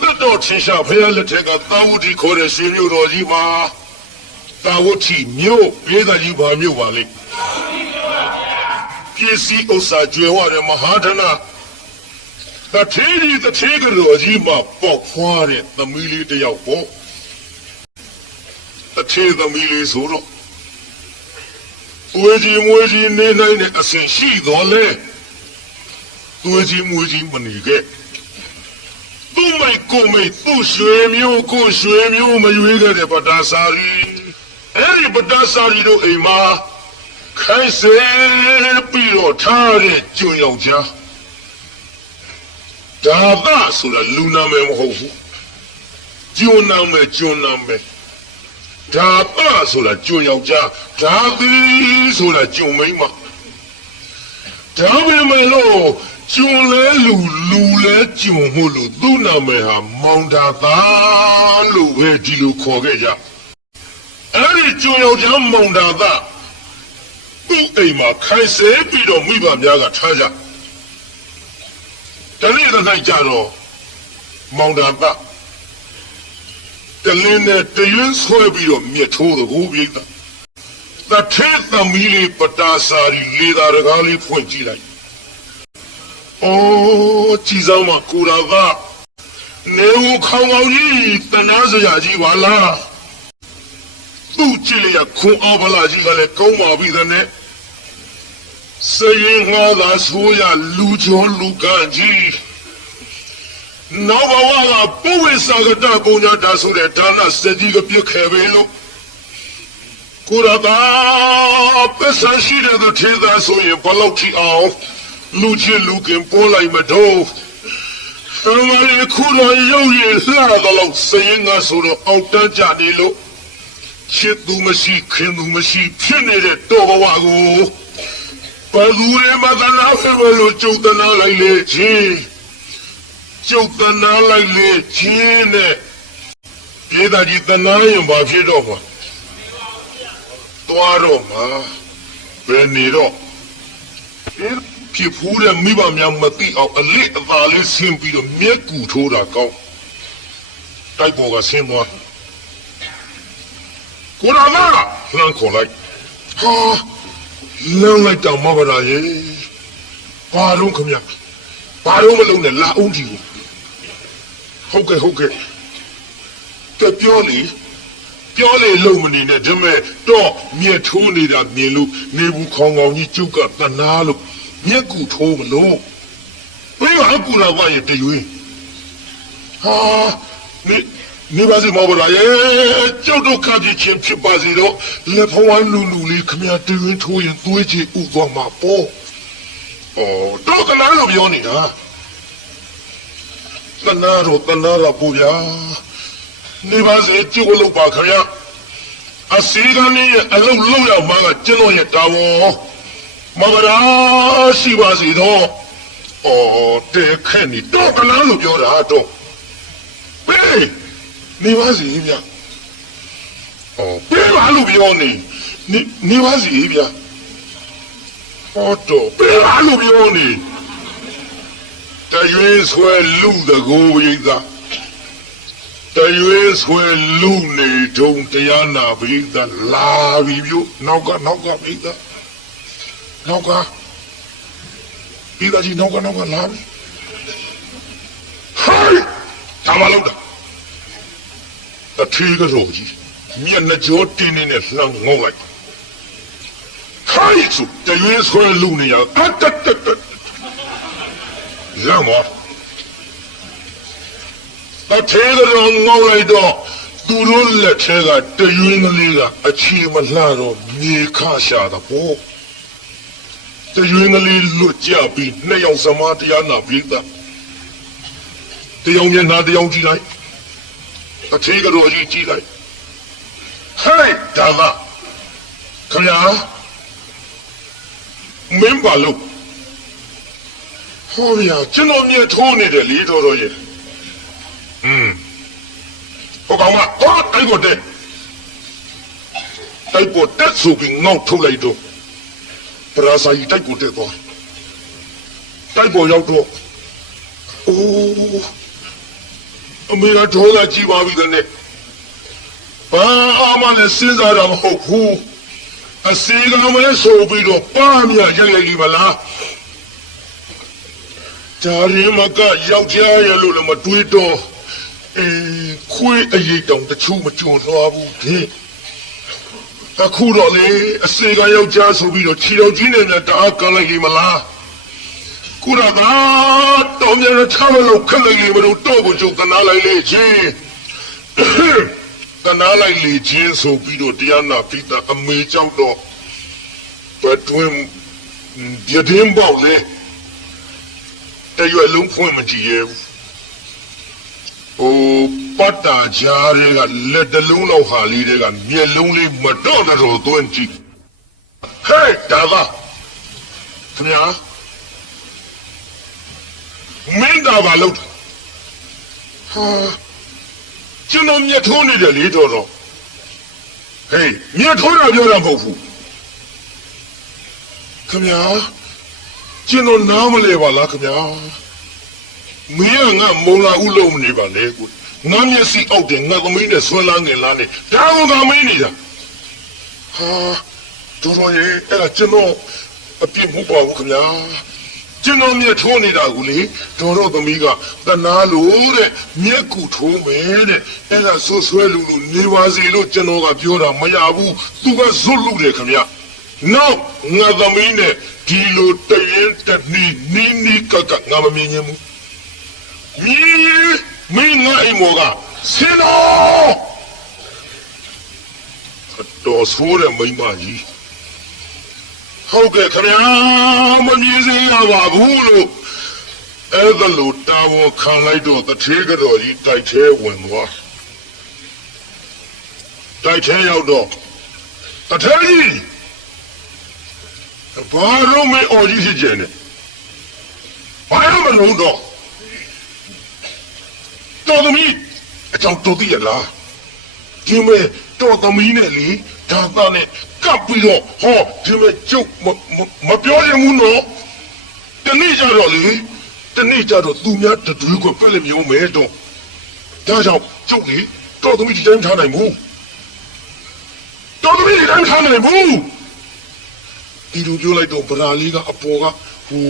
သက်တော်ထင်ရှားဖယားလက်ထက်ကသာဝတိခေါ်တဲ့ရှင်မြို့တော်ကြီးမှာသာဝတိမြို့ပြည်သားကြီးဘာမြို့ပါလိမ့်ပစ္စည်းဥစ္စာကျွယ်ဝတဲ့မဟာဓနတထေးကြီးတထေးကတော်ကြီးမှာပေါက်ဖွားတဲ့သမီးလေးတစ်ယောက်ပေါ့တထေးသမီးလေးဆိုတော့ဝေကြီးမွေးကြီးနေနိုင်တဲ့အစဉ်ရှိတော်လဲဝေကြီးမွေးကြီးမနေခဲ့သူ့မိတ်ကိုမိတ်သူ့ရွှေမျိုးကိုရွှေမျိုးမရွေးခဲ့တဲ့ပဒါစာရီအဲ့ဒီပဒါစာရီတို့အိမ်မှာခိုင်းစေပြီးတော့ထားတဲ့ကျွန်းယောက်ျားဒါသဆိုတာလူနာမည်မဟုတ်ဘူးကျွန်းနာမည်ကျွန်းနာမည်ဒါသဆိုတာကျွန်းယောက်ျားဒါသီဆိုတာကျွန်းမိန်းမဒါပေမဲ့လို့ကျွန်းလဲလူလဲကျွန်းမှုလို့သူ့နာမည်ဟာမောင်ဒါသာလို့ပဲဒီလိုခေါ်ခဲ့ကြအဲ့ဒီကျွန်းယောက်ျားမောင်ဒါသာသူ့အိမ်မှာခိုင်ဆဲပြီးတော့မိဘများကထားကြတနေ့တစ်နေ့ကြတော့မောင်ဒါသာတလင်းနဲ့တရွန်းဆွဲပြီးတော့မြစ်ထိုးသကူပြိတ္တာတထဲသမီးလေးပတာစာရီလေသာတကားလေးဖွင့်ကြည့်လိုက်အော်ကြည်စားမကိုရာကနေဦးခေါင်အောင်ကြီးတနာစရာကြီးပါလားသူ့ကြည့်ရခွန်အားဗလာကြီးကလည်းကောင်းပါပြီတဲ့နဲ့စရင်ငါသာဆိုရလူကျော်လူကန်ကြီးနောက်ဘဝကပုဝေစာကတပုံညာတာဆိုတဲ့ဒါနစတိကပြစ်ခဲ့ပဲလို့ကိုရာပစ္စရှိတဲ့ထေသာဆိုရင်ဘလောက်ချီအောင်လူချင်းလူကင်ပေါ်လိုက်မတော့အမလေးခုတော့ရုပ်ရည်လှတော့စရင်ငါဆိုတော့အောက်တန်းကြနေလို့ချစ်သူမရှိခင်သူမရှိဖြစ်နေတဲ့တော်ဘဝကိုဘယ်သူမှသနာဖယ်လို့ကြုံတနာလိုက်လေချင်းကျုပ်တနာလိုက်လေချင်းနဲ့ပြေးတာကြီးတနာရင်ဘာဖြစ်တော့မှာသွားတော့မှာဘယ်နေတော့ဖြစ်ဖူးတဲ့မိဘများမသိအောင်အလေးအသာလေးဆင်းပြီးတော့မျက်ကူထိုးတာကောင်းတိုက်ပေါ်ကဆင်းသွားကိုရာမလှမ်းခေါ်လိုက်ဟာလမ်းလိုက်တော့မဟုတ်ပါရဲ့ဘာလို့ခမရဘာလို့မလုံးနဲ့လာအောင်ကြီးကိုဟုတ်ကဲ့ကပြောလေလုံမနေနဲ့ဒါမဲ့တော့မြက်ထိုးနေတာမြင်လို့နေဘူးခေါင်ခေါင်ကြီးကျုပ်ကတနာလို့မျက်ကူထိုးမလို့ဘယ်ဟာကူလာပါရဲ့တရွေးဟာနေပါစေမောပါရဲ့ကျုပ်တို့ခါကြီးချင်းဖြစ်ပါစေတော့လက်ဖဝန်းလူလေးခမရတရွေးထိုးရင်သွေးချဥသွားမှာပေါ့တော့တနာလို့ပြောနေတာတနာတော့ပူဗျာနေပါစေကျုပ်လို့ပါခမရအစီကနေအလုံးလုံးရောက်မှာကကျွန်တော်ရဲ့တာဝန်မမရာရှိပါစေတော့တဲ့ခဲနေတော့ကလားလို့ပြောတာတော့ဘေးနေပါစေဗျာဘေးပါလို့ပြောနေပါစေဗျာတော့ဘေးပါလို့ပြောနေတရွေးဆွဲလူတကူရိသတရွေးဆွဲလူနေတုံတရားနာပိသလာပြီပြုနောက်ကပိသနောက်ကပိသကြီးနောက်ကလာပြီဟိုင်းဒါမလို့တထေးကတော်ကြီးမျက်နှာကြောတင်းနဲ့လှမ်းငုံလိုက်ဟိုင်းဆိုတရွေးဆွဲလူနေရတလမ်းမောတထေးကတော်ငုံလိုက်တော့သူတို့လက်ထဲကတရွေးကလေးကအခြေမလှတော့မြေခရှာတာပေါ့တရွေးကလေးလွတ်ကြပြီးနှစ်ယောက်စမားတရားနာပြီးသားတယောက်မျက်နှာတယောက်ကြည့်လိုက်တထေးကတော်ကြီးကြည့်လိုက်ဟဲ့ဒါကခင်ဗျာမင်းပါလို့ဟောဗျာကျွန်တော်မြင်ထိုးနေတယ်လေတော်ရဲ့ဟိုကောင်မတိုက်ပေါ်တက်ဆိုပြီးငေါ့ထုတ်လိုက်တော့ပရာစာကြီးတိုက်ပေါ်တက်သွားတိုက်ပေါ်ရောက်တော့အို အမေကဒေါသကြီးပါပြီတဲ့ဘာအမှလည်းစဉ်းစားတာမဟုတ်ဘူးအစီကံမဲဆိုပြီးတော့ပါမြရိုက်လိုက်လိမ့်မလားဒါရင်မကယောက်ျားရလို့လည်းမတွေးတော့ခွေးအရေးတောင်တချို့မကြုံသွားဘူးတဲ့အခုတော့လေအစီကံယောက်ျားဆိုပြီးတော့ခြေတော်ကြီးနဲ့တအားကလိုက်လိမ့်မလားကုရသာတော်မြတ်ချမလို့ခက်လိုက်လိမ့်မလို့တော့ကိုကျုပ်ကနားလိုက်လေချင်းကနားလိုက်လေချင်းဆိုပြီးတော့တရားနာပိတာအမေကြောင့်တော့ဘတ်တွင်ရတဲ့ဘောက်လေတရွယ်လုံးဖွင့်မကြည့်ရဘူးဟိုပတ်တာကြားတွေကလက်တလုံးလောက်ဟာလေးတွေကမျက်လုံးလေးမတော့တော့သွင်းကြည့်ဟဲ့ဒါပါခင်ဗျာမင်းသားပါလို့ဟာကျွန်တော်မျက်ထိုးနေတယ်လေတော်တော်ဟေးမျက်ထိုးတာပြောတာမဟုတ်ဘူးခင်ဗျာကျွန်တော်နားမလဲပါလားခင်ဗျာမင်းကငါမုံလာဥလုံးမနေပါနဲ့ကိုငါမျက်စိအောက်တယ်ငါသမီးနဲ့ဆွဲလာငင်လာနေဒါကမင်းနေတာဟာတော်တော်ရဲ့အဲ့ဒါကျွန်တော်အပြစ်မဟုတ်ပါဘူးခင်ဗျာကျွန်တော်မျက်ထိုးနေတာကိုလေတော်သမီးကတနာလို့တဲ့မျက်ကူထိုးမယ်တဲ့အဲ့ဒါဆွဲလူနေပါစေလို့ကျွန်တော်ကပြောတာမရဘူးသူကဇွတ်လူတယ်ခင်ဗျနောက်ငါသမီးနဲ့ဒီလိုတရင်တနီကငါမမြင်ဘူးမင်းငါအိမ်မောကဆင်းတော့ဆိုးတဲ့မိမကြီးဟုတ်ကဲ့ခင်ဗျာမမြင်စေရပါဘူးလို့အဲ့ဒါလို့တာဝန်ခံလိုက်တော့တထေးကတော်ကြီးတိုက်ထဲဝင်သွားတိုက်ထဲရောက်တော့တထေးကြီးဘာလို့မအော်ကြီးဖြစ်ကျင်နေဘာလို့မလို့တော့တော်သမီးအကြောင်းတော်သိရလားဒီမဲ့တော်သမီးနဲ့လေဒါသားနဲ့ကပ်ပြီးတော့ဟောဒီမဲ့ကျုပ်မပြောရင်ဘူးနော်တနေ့ကျတော့လေတနေ့ကျတော့သူများတတွေးကိုပြက်လက်မျိုးမဲတော့ဒါကြောင့်ကျုပ်လေတော်သမီးဒီတိုင်းထားနိုင်ဘူးတော်သမီးဒီတိုင်းထားနိုင်ဘူးဒီလိုပြောလိုက်တော့ဗရာလေးကအပေါ်ကဟို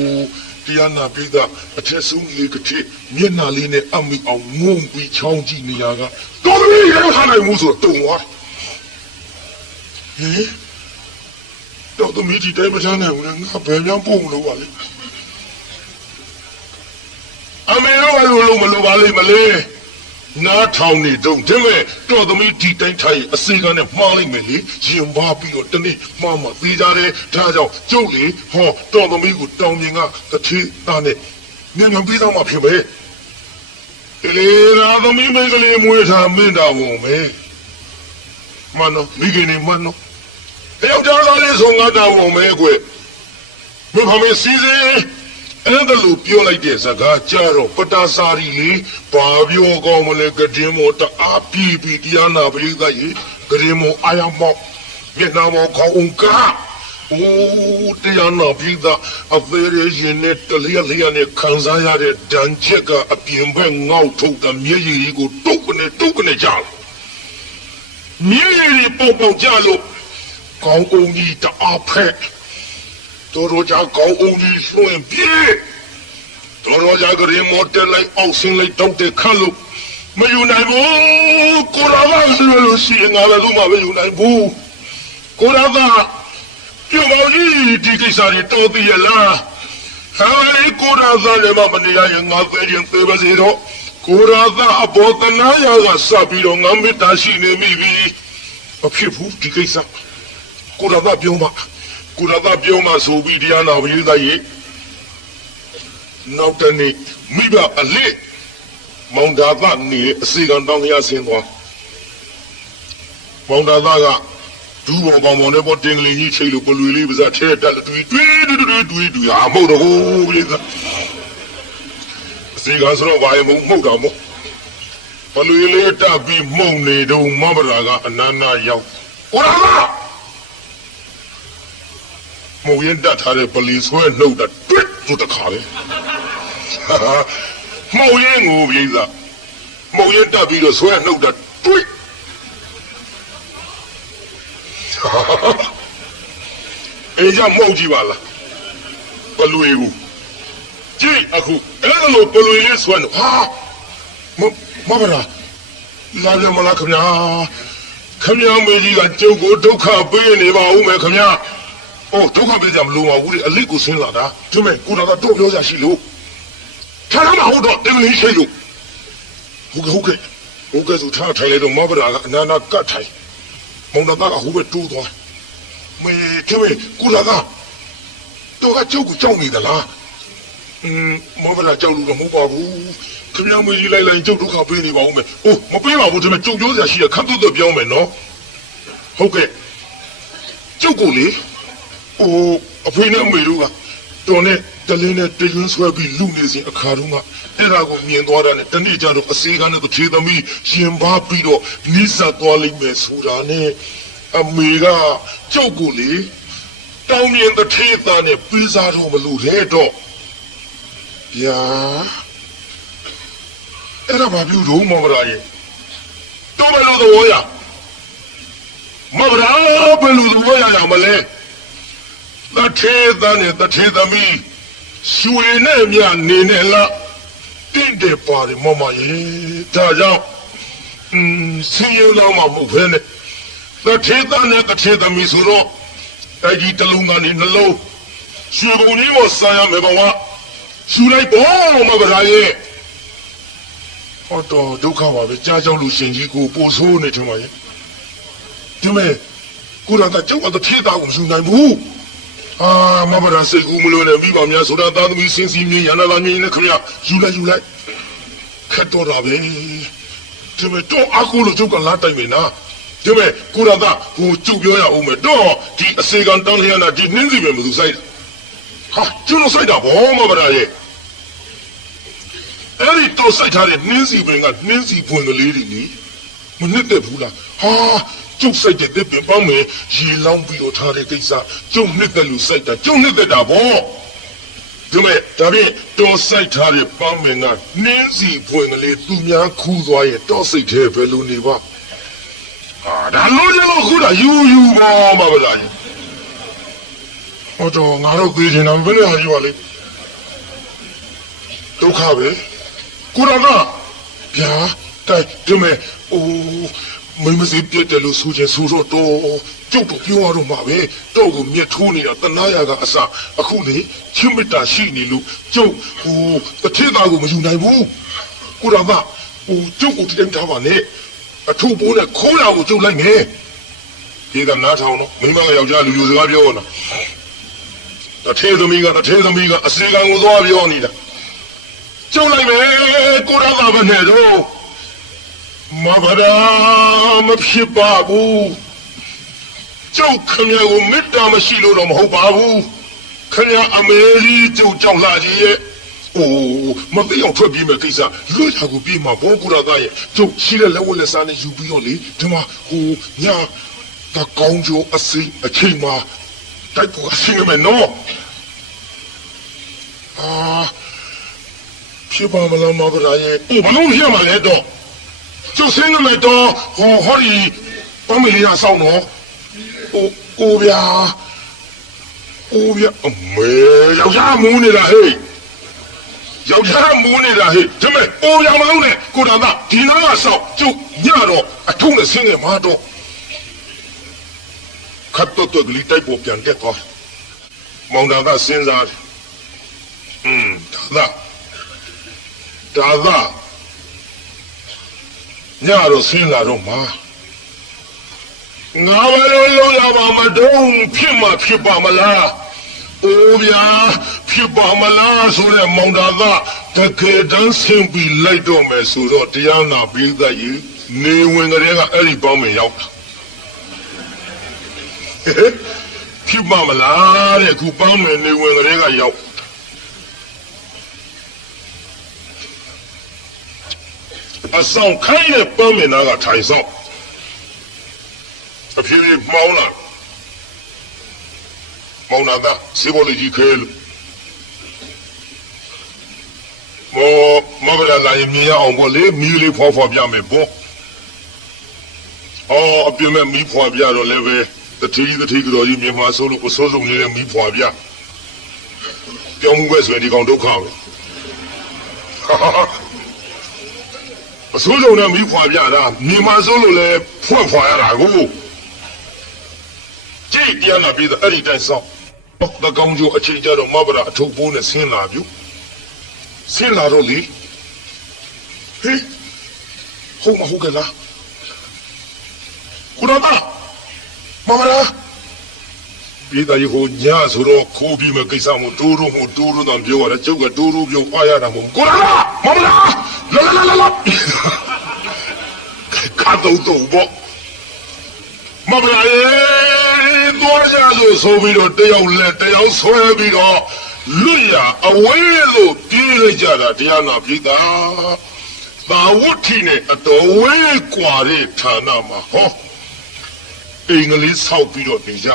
တရားနာပိသအထက်ဆုံးလေးကတိမျက်နှာလေးနဲ့အမိအောင်ငုံပြီးချောင်းကြည့်နေရကတော်သမီးရောထားနိုင်မှုဆိုတော့တုံသွားဟင်တော်သမီးဒီတိုင်းမထားနိုင်ဘူးငါဘယ်များပို့မလို့ပါလဲအမေရောဘာလို့မလို့ပါလိမ့်မလဲနားထောင်နေတော့ဒီမဲ့တော်သမီးဒီတိုင်းထိုင်အစီကံနဲ့မှားလိုက်မယ်လေရင်ပါပြီးတော့တနေ့မှားမှသေးကြတယ်ဒါကြောင့်ကျုပ်လေဟောတော်သမီးကိုတောင်းမြင်ကတထေးသားနဲ့ညံပြီးတော့မှဖြစ်မယ်လေရာသမီးမိန်းကလေးမွေးထားမင်းတော်ဝင်မယ်မနော်မိခင်နေမနော်တယောက်တည်းသားလေးဆိုငါတော်ဝင်မယ်ကွမင်းဖမေးစီးစေအဲ့ဒါလို့ပြောလိုက်တဲ့စကားကြတော့ပတာစာရီလေးဘာပြောကောင်းမလဲကတင်းမောတအားပြီးတရားနာပရိသတ်ရေကတင်းမောအာယမောမျက်နှာမောခေါင်းကအိုးတရားနာပရိသတ်အသေးရင်းနဲ့တလျက်နဲ့ခံစားရတဲ့ဒဏ်ချက်ကအပြင်ဘက်ငေါက်ထုတ်တဲ့မျက်ရည်ကိုတုတ်ကနေကြတယ်မျက်ရည်ပေါက်ကြလို့ခေါင်းအုံကြီးတအားဖက်တော်ကြကောင်းအောင်ကြီးဆွင့်ပြေတော်ကြကရင်မော်တယ်လိုက်အောင်ဆင်းလိုက်တောက်တဲ့ခါလို့မယူနိုင်ဘူးကိုရာဘာလို့ရှိရင်ငါလည်းမယူနိုင်ဘူးကိုရာဘာပြုံးပါကြီးဒီကိစ္စတွေတော်သေးရလားဟာလေကိုရာဘာလည်းမနေရရင်ငါပဲရင်သေးပါစေတော့ကိုရာဘာအဘောတနာရကစပြီးတော့ငါမေတ္တာရှိနေမိပြီအဖြစ်ဘူးဒီကိစ္စကိုရာဘာပြုံးပါကိုရတာပြောမှဆိုပြီးတရားနာပရိသတ်ရေနောက်တနေ့မိဘအလေးမောင်ဒါကနေအစီကံတောင်းရဆင်းသွားမောင်ဒါကဒူးဘောကောင်မောင်နဲ့ပေါ်တင်ကလေးကြီးချိတ်လို့ပလွေလေးပါးစပ်ထဲတက်လို့တွေးဟာမဟုတ်တော့ဘူးပရိသတ်အစီကံဆိုတော့ဘာမှမဟုတ်တော့ဘူးပလွေလေးတက်ပြီးမှုန်နေတော့မမရာကအနန္နာရောက်ကိုရတာမူရင်တတ်ထားတဲ့ပလီဆွဲနှုတ်တာတွတ်သူတခါလေ မှောက်ရင်ငိုပြေးသားမှောက်ရင်တက်ပြီးတော့ဆွဲနှုတ်တာတွေးအေးကြမောက်ကြည့်ပါလားဘလူရီကိုကြည့်အခုအဲ့လိုဘလူရီဆွဲနှုတ်ဟာမမလားလာကြမလားခင်ဗျာခင်ဗျာမေကြီးကကျုပ်ကိုဒုက္ခပေးနေပါဦးမယ်ခင်ဗျာအိုးဒုက္ခပေးကြမလို့ပါဘူးလေအလစ်ကိုဆင်းလာတာဒီမဲ့ကိုတော်ကတော့ပြောကြရှိလို့ထားရမှာဟုတ်တော့အင်္ဂလိပ်ရှိလို့ဟုတ်ကဲ့ဆိုထားထိုင်လိုက်တော့မဘရာကအနာနာကတ်ထိုင်မောင်တော်ကဟိုဘက်တိုးသွားမေဒီမဲ့ကိုတော်ကတော့ကကျုပ်ကိုကြောက်နေသလားမဘရာကြောက်လို့တော့မဟုတ်ပါဘူးခင်ဗျားမကြီးလိုက်ကျုပ်ဒုက္ခပေးနေပါဦးမယ်အိုးမပေးပါဘူးဒီမဲ့ကျုပ်ပြောစရာရှိရခတ်သွတ်ပြောမယ်နော်ဟုတ်ကဲ့ကျုပ်ကိုလေအိုးအဖေနဲ့အမေတို့ကတော်နဲ့တလင်းနဲ့တရွန်းဆွဲပြီးလူနေစဉ်အခါတုန်းကအဲ့ဒါကိုမြင်သွားတာနဲ့တနေ့ကျတော့အစေကနဲ့တထေသမီးရှင်ပါပြီးတော့နိစ္စသွားလိမ့်မယ်ဆိုတာနဲ့အမေကကျုပ်ကိုလေတောင်းမြင်တထေသားနဲ့ပြီးစားတော့မလို့တဲ့တော့ဗျာအဲ့ဒါဘာပြုတော့မမရာရဲ့တော့ဘယ်လိုသဘောရမမရာဘယ်လိုသဘောရရမလဲတထေသားနဲ့တထေသမီးရွှေနဲ့မြနေနဲ့လားတင့်တယ်ပါတယ်မမရဲ့ဒါကြောင့်ဆင်းရဲတော့မှမဟုတ်ဘဲနဲ့တထေသားနဲ့တထေသမီးဆိုတော့အဲ့ဒီတလုံးကနေနှလုံးရွှေပုံကြီးကိုစားရမယ်ဘဝရှူလိုက်ပေါ့မမရာရဲ့ဟောတော့ဒုက္ခပါပဲကြားကြောက်လို့ရှင်ကြီးကိုပို့ဆိုးနေတယ်မရဲ့ဒီမဲ့ကိုရကကြောက်တော့ထေသားကိုမယူနိုင်ဘူးမမရာစိတ်ကူးမလို့နဲ့မိဘများဆိုတာသားသမီးစင်စီမြင်ရနာလာမြင်နေခင်ဗျယူလိုက်ခက်တော့တာပဲဒီမဲ့တော့အကူလို့ကျုပ်ကလာတိုက်မယ်နော်ဒီမဲ့ကိုရကဟိုကျုပ်ပြောရအောင်မယ်တော့ဒီအစေကန်တောင်းလျက်နာဒီနှင်းစီပဲမသူဆိုင်ဟာကျုပ်တို့ဆိုင်တာဘောမမရာရဲ့အဲ့ဒီတော့စိုက်ထားတဲ့နှင်းစီပင်ကနှင်းစီပွင့်ကလေးတွေလေမနစ်တဲ့ဘူးလားဟာကျုပ်စိုက်တဲ့ပင်ပေါင်းမယ်ရေလောင်းပြီးတော့ထားတဲ့ကိစ္စကျုပ်နှစ်သက်လူစိုက်တာကျုပ်နှစ်သက်တာဗောဒီမဲ့ဒါဖြင့်တော့စိုက်ထားတဲ့ပေါင်းမယ်ကနှင်းစီပွင့်ကလေးသူများခူးသွားရဲ့တော့စိတ်သေးပဲလို့နေပါဒါလို့လည်းခုတာယူပါမပါလားဟောတော့ငါတို့သိနေတာဘယ်နဲ့ဟာယူပါလဲဒုက္ခပဲကိုရကဗျာတိုက်ဒီမဲ့မင်းမစီပြတ်တယ်လို့ဆိုချင်ဆိုတော့ကျုပ်တို့ပြောရတော့မှာပဲတော့ကိုမြက်ထိုးနေတာတနာရကအစအခုလေချင်းမတာရှိနေလို့ကျုပ်တထေသားကိုမယူနိုင်ဘူးကိုရကကျုပ်ကိုတင်ထားပါနဲ့အထုပ်ပိုးနဲ့ခိုးတာကိုကျုပ်လိုက်မယ်ဒီကနားထောင်တော့မိမကယောက်ျားလူစကားပြောတာတထေသမီးကအစေကံကိုသွားပြောနေတာကျုံလိုက်မယ်ကိုရသာဘနဲ့တော့မဘာဒမဖြစ်ပါဘူးကျုပ်ခမရကိုမေတ္တာမရှိလို့တော့မဟုတ်ပါဘူးခမရအမေကြီးကျုပ်ကြောက်လာကြီးရဲ့မသိအောင်ထွက်ပြေးမယ်ကိစ္စလွတ်လာကိုပြေးမှာဘောကိုရသာရဲ့ကျုပ်ရှိတဲ့လက်ဝက်လက်စားနဲ့ယူပြီးတော့လေဒီမှာညာတကောင်းကျိုးအစိအချိန်မှာတိုက်ပေါ်အစိမယ်နော်ဖြစ်ပါမလားမဘရာရဲ့ဘလုံးဖြစ်မှာလဲတော့ကျုပ်စင်းနေတော့ဟောဒီပမေးရဆောင်တော့အိုးဗျာအမေယောက်ျားမူးနေတာဟဲ့ဒီမဲ့အိုးရမလုံးနဲ့ကိုတော်ကဒီနားကဆောက်ကျုပ်ညတော့အထုံးနဲ့ဆင်းနေမှာတော့ခတ်တော့ကလေးတိုက်ပေါ်ပြန်တက်သွားမောင်တော်ကစဉ်းစားဒါကညတော့ဆင်းလာတော့မှာငါဘယ်လိုလုပ်ရပါမတော့ဖြစ်ပါမလားအိုးဗျာဖြစ်ပါမလားဆိုတဲ့မောင်တော်ကတကယ်တမ်းဆင်းပြီးလိုက်တော့မယ်ဆိုတော့တရားနာပြီးသားကြီးနေဝင်ကလေးကအဲ့ဒီပေါင်းမရောက်တာဖြစ်ပါမလားတဲ့အခုပေါင်းမယ်နေဝင်ကလေးကရောက်အဆောင်ခိုင်းတဲ့ပေါင်းမယ်နာကထိုင်ဆောင်အဖြစ်ပြီးမောင်းလာမောင်နာကစေဘောလေးကြီးခဲလို့ မဗလာလာရင်မြင်ရအောင်ပေါ့လေမီးလေးဖွာပြမယ်ပေါ့အပြင်းမဲ့မီးဖွာပြတော့လည်းပဲတတိကြော်ကြီးမြန်မာဆိုလို့အစိုးဆုံးလေးနဲ့မီးဖွာပြပြောင်းမှုပဲဆိုရင်ဒီကောင်ဒုက္ခပဲအစိုးဆုံးနဲ့မီးဖွာပြတာမြန်မာဆိုလို့လည်းဖွာရတာကိုကြည့်တရားနာပြီးတော့အဲ့ဒီတိုင်းဆောင်တကောင်ကျိုးအချိန်ကြတော့မဗလာအထုပ်ပိုးနဲ့ဆင်းလာပြီဆင်းလာတော့လေဟေးဟုတ်ကဲ့လားကိုရတာမဗလာပြည်သားကြီးဟိုညဆိုတော့ခိုးပြီးမကိစ္စမို့တိုးတော့ပြောရတယ်ကျုပ်ကတိုးပြောအားရတာမဟုတ်ကိုရတာမဗလာလာခါတော့ပေါ့မဗလာရေသွားကြဆိုပြီးတော့တယောက်လက်တယောက်ဆွဲပြီးတော့လွတ်ရအဝေးလို့ပြေးလိုက်ကြတာတရားနာပြည်သားသာဝတ္ထိနဲ့အတော်ဝေးกว่าတဲ့ဌာနမှာအင်္ဂလိပ်ဆောက်ပြီးတော့နေကြ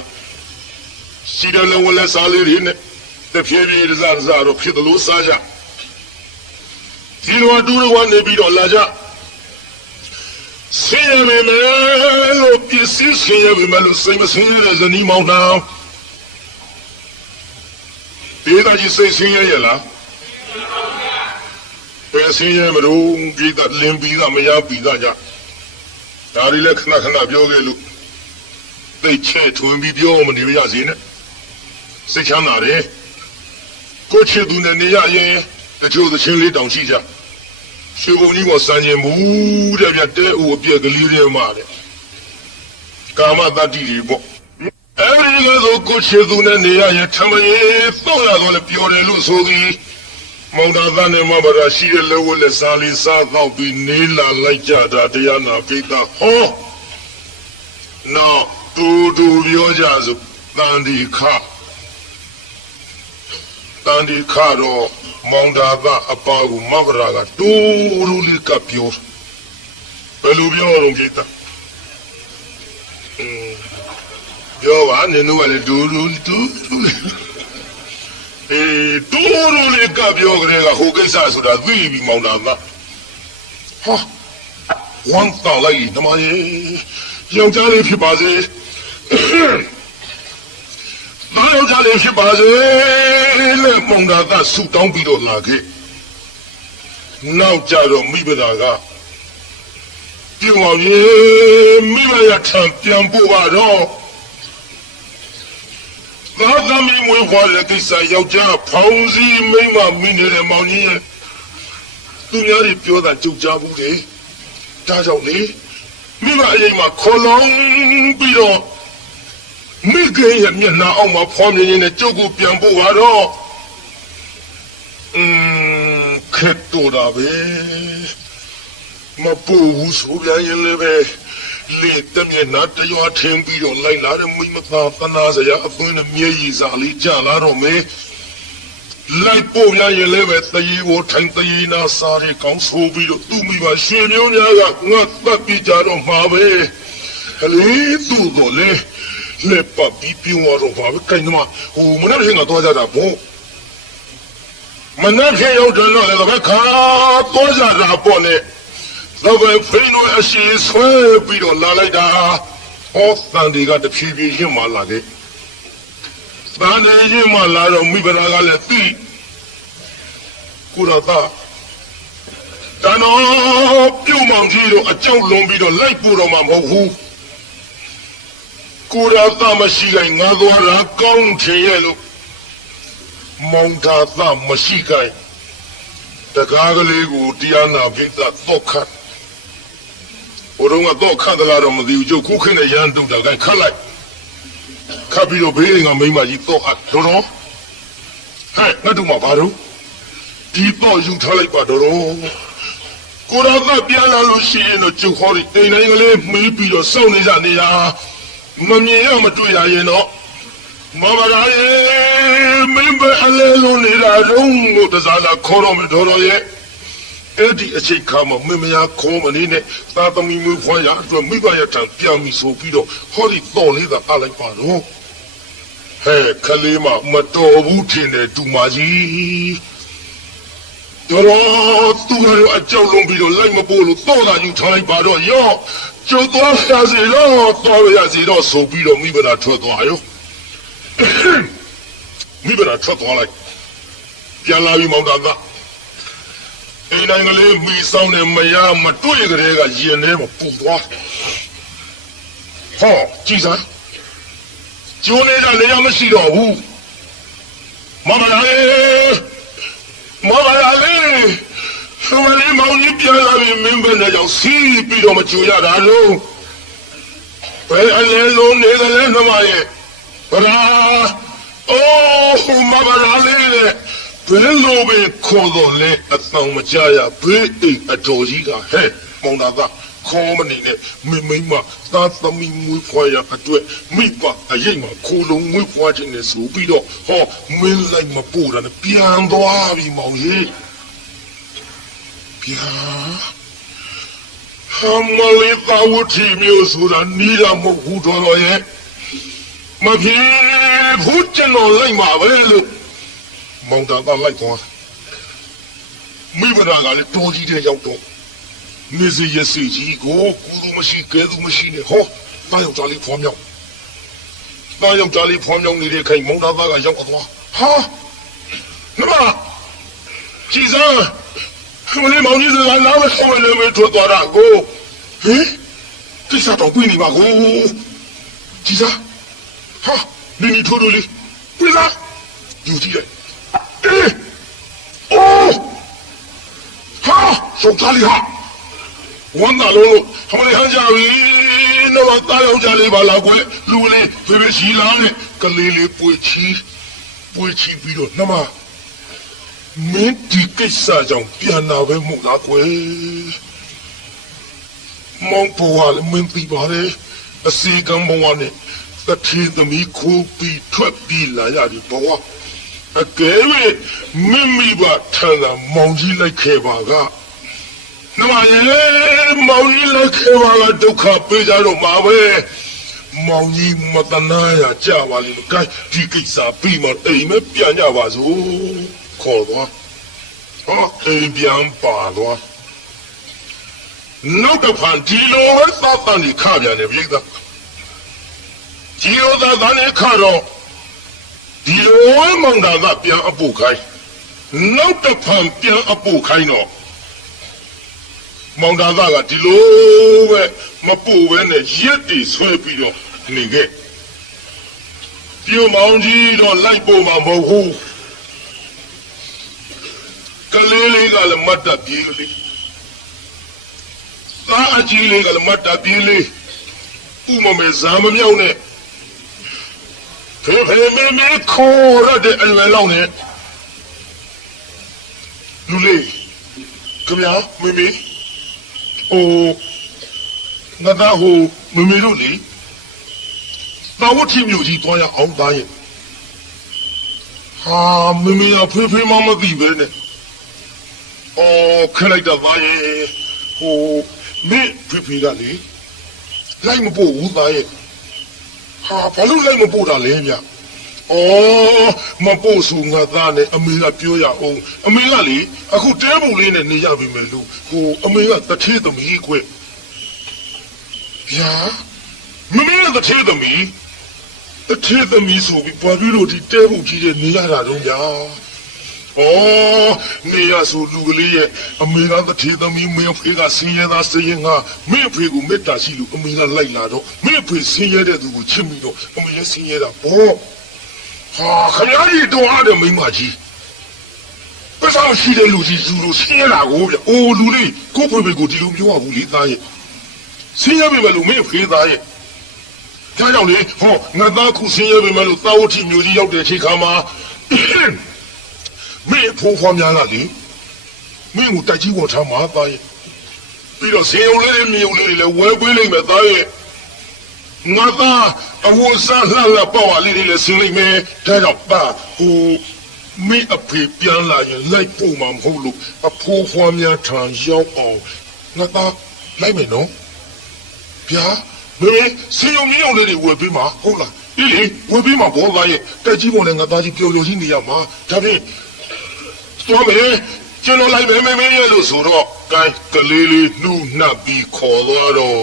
စီတယ်လည်းဝလဲစားလေးတွေနဲ့တဖြည်းဖြည်းစားတော့ဖြစ်တယ်လို့စားကြဒီလိုတူနေပြီးတော့လာကြဆင်းရဲမယ်လို့ပြစ်စစ်ဆင်းရဲမယ်လို့စိတ်မဆင်းရဲတဲ့ဇနီးမောင်နှံဒေသကြီးစိတ်ဆင်းရဲရလားဘယ်ဆင်းရဲမလို့ဒီကလင်းပြီးသားမရပြီးသားကြဒါတွေလည်းခဏပြောခဲ့လို့သိချဲထွင်ပြီးပြောမနေရစေနဲ့စိတ်ချမ်းသာတယ်ကိုချစ်သူနဲ့နေရရင်တချို့သချင်းလေးတောင်ရှိကြရွှေဘုံကြီးကစံကျင်မှုတဲ့ဗျတဲဦးအပြက်ကလေးတွေမှာတဲ့ကာမတတ္တိတွေပေါ့အဲဒီကဆိုကိုချစ်သူနဲ့နေရရင်ထမရင်တော့လာတော့လည်းပြောတယ်လို့ဆိုပြီးမောင်သာသနဲ့မဘာသာရှိတဲ့လက်ဝတ်လက်စားလေးစားတော့ပြီးနေလာလိုက်ကြတာတရားနာပိသနော်တူပြောကြစို့တန်ဒီခတော့မောင်သာသအပါကိုမဘာသာကတူလေးကပြောဘယ်လိုပြောတော့ပိသပြောပါနင်တို့ကလည်းတူလေးကပြောကြတဲ့ကဟိုကိစ္စဆိုတာသိပြီးမောင်သာသဝမ်းတောက်လိုက်ဓမ္မရေယောက်ျားလေးဖြစ်ပါစေဒါယောက်ျားလေးဖြစ်ပါစေနဲ့မောင်သာသဆူတောင်းပြီးတော့လာခဲ့နောက်ကြတော့မိဘသာကပြောင်းအောင်ရေမိဘရထံပြန်ပို့ပါတော့သာသမီမွေးဖွားတဲ့ကိစ္စယောက်ျားဖောင်းစည်းမိမမိနေတဲ့မောင်ကြီးရဲ့သူများတွေပြောတာကြုတ်ကြဘူးလေဒါကြောင့်လေမိမအရင်မှာခေါ်လောင်းပြီးတော့မိခင်ရဲ့မျက်နှာအောက်မှာဖွားမြင်နေတဲ့ကျုပ်ကိုပြန်ပို့ပါတော့ခက်တော်တာပဲမပို့ဘူးဆိုပြန်ရင်လည်းပဲလေတမျက်နှာတရွာထင်းပြီးတော့လိုက်လာတဲ့မိမသားသနာစရာအသွင်းနဲ့မျက်ရည်စာလေးကြလာတော့မယ်လိုက်ပို့ရရင်လည်းပဲတရေကိုထိုင်တရေနာစားရကောင်းဆိုပြီးတော့သူ့မိဘရွှေမျိုးများကငါတပ်ပြီးကြတော့မှာပဲလေသူ့တော့လေလက်ပတ်ပြီးပြောင်းတော့ပါပဲခိုင်းတော့ဟိုမနေ့ကတော့ကြတာဘုံမနေ့ကရောက်တော့လည်းပဲခါတော့ကြတာပေါ့နဲ့တော့ပဲဖိနိုအရှိဆွဲပြီးတော့လာလိုက်တာဟောတန်ဒီကတဖြည်းဖြည်းရင့်မှလာခဲ့တန်ဒီရင့်မှလာတော့မိဘရာကလည်းသိကိုရတာတန်တော်ပြုံမောင်ကြီးတို့အကြောက်လွန်ပြီးတော့လိုက်ပို့တော့မှမဟုတ်ဘူးကိုရတာမရှိခိုင်ငါသွားတာကောင်းချင်ရဲ့လို့မောင်သာသမရှိခိုင်တကားကလေးကိုတရားနာပိသတော့ခတ်ဘုရုံကတော့ခတ်တယ်လားတော့မသိဘူးကျုပ်ခုခင်းနဲ့ရန်တုတ်တာကခတ်လိုက်ခတ်ပြီးတော့ဘေးကမိမကြီးတော့အပ်တော်ဟဲ့ငါတို့မှာဘာလို့ဒီတော့ယူထားလိုက်ပါတော်ကိုရကပြန်လာလို့ရှိရင်တော့ကျုပ်ဟောဒီတိမ်တိုင်းကလေးမေးပြီးတော့စောင့်နေကြနေတာမမြင်ရမတွေ့ရရင်တော့မမရာရဲ့မင်းပဲအလဲလုံးနေတာတော့လို့တစားလာခေါ်တော့မတော်တော်ရဲ့အဲ့ဒီအချိန်ခါမှာမင်းမယားခေါ်မနေနဲ့သာသမီမျိုးဖွားရအတွက်မိဘရထံပြန်ပြီးဆိုပြီးတော့ဟောဒီတော်လေးသာအလိုက်ပါတော့ဟဲ့ခလေးမမတော်ဘူးထင်တယ်ဒူမကြီးတ တော်သူကတော့အကြောက်လုံးပြီးတော့လိုက်မပို့လို့တော့လာယူထားလိုက်ပါတော့ရောကျုပ်သွားရစီတော့တော်ရစီတော့ဆိုပြီးတော့မိဘနာထွက်သွားရောမိဘနာထွက်သွားလိုက်ပြန်လာပြီးမောင်တာကအိမ်တိုင်းကလေးမိဆောင်နဲ့မရမတွေ့ကြတဲ့ကရင်ထဲမှာပူသွားဟောကြည်စမ်းကျိုးနေတာလည်းမရှိတော့ဘူးမမလေးမမလေးဆိုရင်မောင်ကြီးပြန်လာပြီးမင်းပဲနဲ့ကြောင့်စီးပြီးတော့မကြိုရတာလို့ဘယ်အလဲလုံးနေတယ်လဲနှမရဲ့ဗရာအိုးမမလေးဘယ်လိုပဲခေါ်တော့လဲအဆောင်မကြရဘေးအိမ်အတော်ကြီးကဟဲ့မောင်တာကခေါ်မနေနဲ့မိမသာသမီမွေးဖွားရအတွက်မိဘအရေးမှာခိုးလုံးမွေးဖွားခြင်းနဲ့ဆိုပြီးတော့ဟောမင်းလိုက်မပို့တာနဲ့ပြန်သွားပြီမောင်ကြီးပြန်ဟာမလေးပါဝတီမျိုးဆိုတာနီးတာမဟုတ်ဘူးတော်ရဲ့မဖြစ်ဘူးကျွန်တော်လိုက်မှာပဲလို့မောင်တာကလိုက်သွားမိဘကလည်းတော်ကြီးတဲ့ရောက်တော့နေစီရစီကြီးကိုကူသူမရှိကဲသူမရှိနဲ့ဟောတာယောက်ျားလေးဖွားမြောက်တာယောက်ျားလေးဖွားမြောက်နေတဲ့ခိုင်မောင်သားကရောက်သွားဟာနမကြည်စမ်းမလေးမောင်ကြီးစကားနားမဆောင်းလည်းမထွက်သွားတာကိုဟင်ကိစ္စတော့ပြီးနေပါကိုကြည်စမ်းဟာနင်းထိုးလို့လေပြီးလားယူကြည့်လိုက်အိုးဟာယောက်ျားလေးဟာဝမ်းသာလို့ဟမလေးဟန်ကြပြီတော့တာယောက်ျားလေးပါလားကွယ်လူလေးဖေဖေရှိလားနဲ့ကလေးလေးပွေချီပြီးတော့နှမမင်းဒီကိစ္စကြောင့်ပြန်လာပဲမို့လားကွယ်မောင်ပေါ်ကလည်းမင်းပြီးပါလေအစီကံဘဝနဲ့တထေသမီးခိုးပြီးထွက်ပြီးလာရပြီဘဝအကယ်၍မိဘထံကမောင်ကြီးလိုက်ခဲ့ပါကနှမရဲ့မောင်ကြီးလိုက်ခဲ့ပါကဒုက္ခပေးကြတော့မှာပဲမောင်ကြီးမတနာရကြပါလိမ့်မယ်ကိုင်းဒီကိစ္စပြီးမှတိမ်မဲ့ပြန်ကြပါစို့ခေါ်သွားဟောအိမ်ပြန်ပါသွားနောက်တစ်ဖန်ဒီလိုပဲသတ်တန်ကြီးခပြန်တယ်ပြိဿဒီလိုသတ်တန်ကြီးခတော့ဒီလိုမောင်တာကပြန်အပုတ်ခိုင်းနောက်တစ်ဖန်ပြန်အပုတ်ခိုင်းတော့မောင်တာကဒီလိုပဲမပို့ပဲနဲ့ရက်တီဆွဲပြီးတော့နေခဲ့ပြူမောင်ကြီးတော့လိုက်ပို့မှာမဟုတ်ဘူးကလေးလေးကလည်းမတ်တပ်ပြေးလေးသားအကြီးလေးကလည်းမတ်တပ်ပြေးလေးဥမမေဇာမမြောက်နဲ့ဖေမေခေါ်ရတဲ့အရွယ်လောက်နဲ့လူလေးခင်ဗျာမေဟိုငါသားဟိုမေတို့လေတာဝတိမျိုးကြီးတွားရအောင်သားရဲ့ဟာမေကဖေမသိပဲနဲ့အော်ခလိုက်တော့သားရဲ့ဟိုမင်းဖေကလေလိုက်မပို့ဘူးသားရဲ့ဟာဘာလို့လိုက်မပို့တာလဲဗျအော်မပို့ဆိုငါသားနဲ့အမေကပြောရအောင်အမေကလေအခုတဲပုံလေးနဲ့နေရပြီမယ်လို့ဟိုအမေကတထေးသမီးခွဲ့ဗျာမမေကတထေးသမီးဆိုပြီးဘာပြီးလို့ဒီတဲပုံကြီးတဲ့နေရတာတော့ဗျာအော်နေရဆိုလူကလေးရဲ့အမေကတထေးသမီးမင်းဖေကဆင်းရဲသားဆင်းရဲငါမင်းဖေကိုမေတ္တာရှိလို့အမေကလိုက်လာတော့မင်းဖေဆင်းရဲတဲ့သူကိုချစ်ပြီးတော့အမေလည်းဆင်းရဲတာဘောဟာခရီးကြီးတော့အားတယ်မိမကြီးပစောင်းရှိတဲ့လူကြီးသူတို့ဆင်းရဲတာကိုဗျအိုးလူလေးကိုဖေဖေကိုဒီလိုပြောရဘူးလေသားရဲ့ဆင်းရဲပြီမဲ့လို့မင်းဖေသားရဲ့ဒါကြောင့်လေဟောငါသားခုဆင်းရဲပြီမဲ့လို့သာဝတိမျိုးကြီးရောက်တဲ့ချိန်ခါမှာမင်းဖိုးဖွားများလာလေမင်းကိုတိုက်ကြီးပေါ်ထားမှာသားရဲ့ပြီးတော့ဆင်းရုံလေးမြေုံလေးတွေလည်းဝဲပေးလိုက်မယ်သားရဲ့ငါသားအဝစားလှလှပေါ့ပါလေးတွေလည်းဆင်းလိုက်မယ်ဒါကြောင့်ပါဟိုမင်းအဖေပြန်လာရင်လိုက်ပို့မှာမဟုတ်လို့အဖိုးဖွားများထံရောက်အောင်ငါသားလိုက်မယ်နော်ဗျာမင်းဆင်းရုံမြေုံလေးတွေဝဲပေးမှာဟုတ်လားအေးလေဝဲပေးမှာဘောသားရဲ့တိုက်ကြီးပေါ်နဲ့ငါသားကြီးပျော်ပျော်ကြီးနေရမှာဒါဖြင့်သွားမယ် ကျွန်တော်လိုက်မယ်မင်းရဲ့လို့ဆိုတော့ကိုင်းကလေးလေးနှူးနှပ်ပြီးခေါ်သွားတော့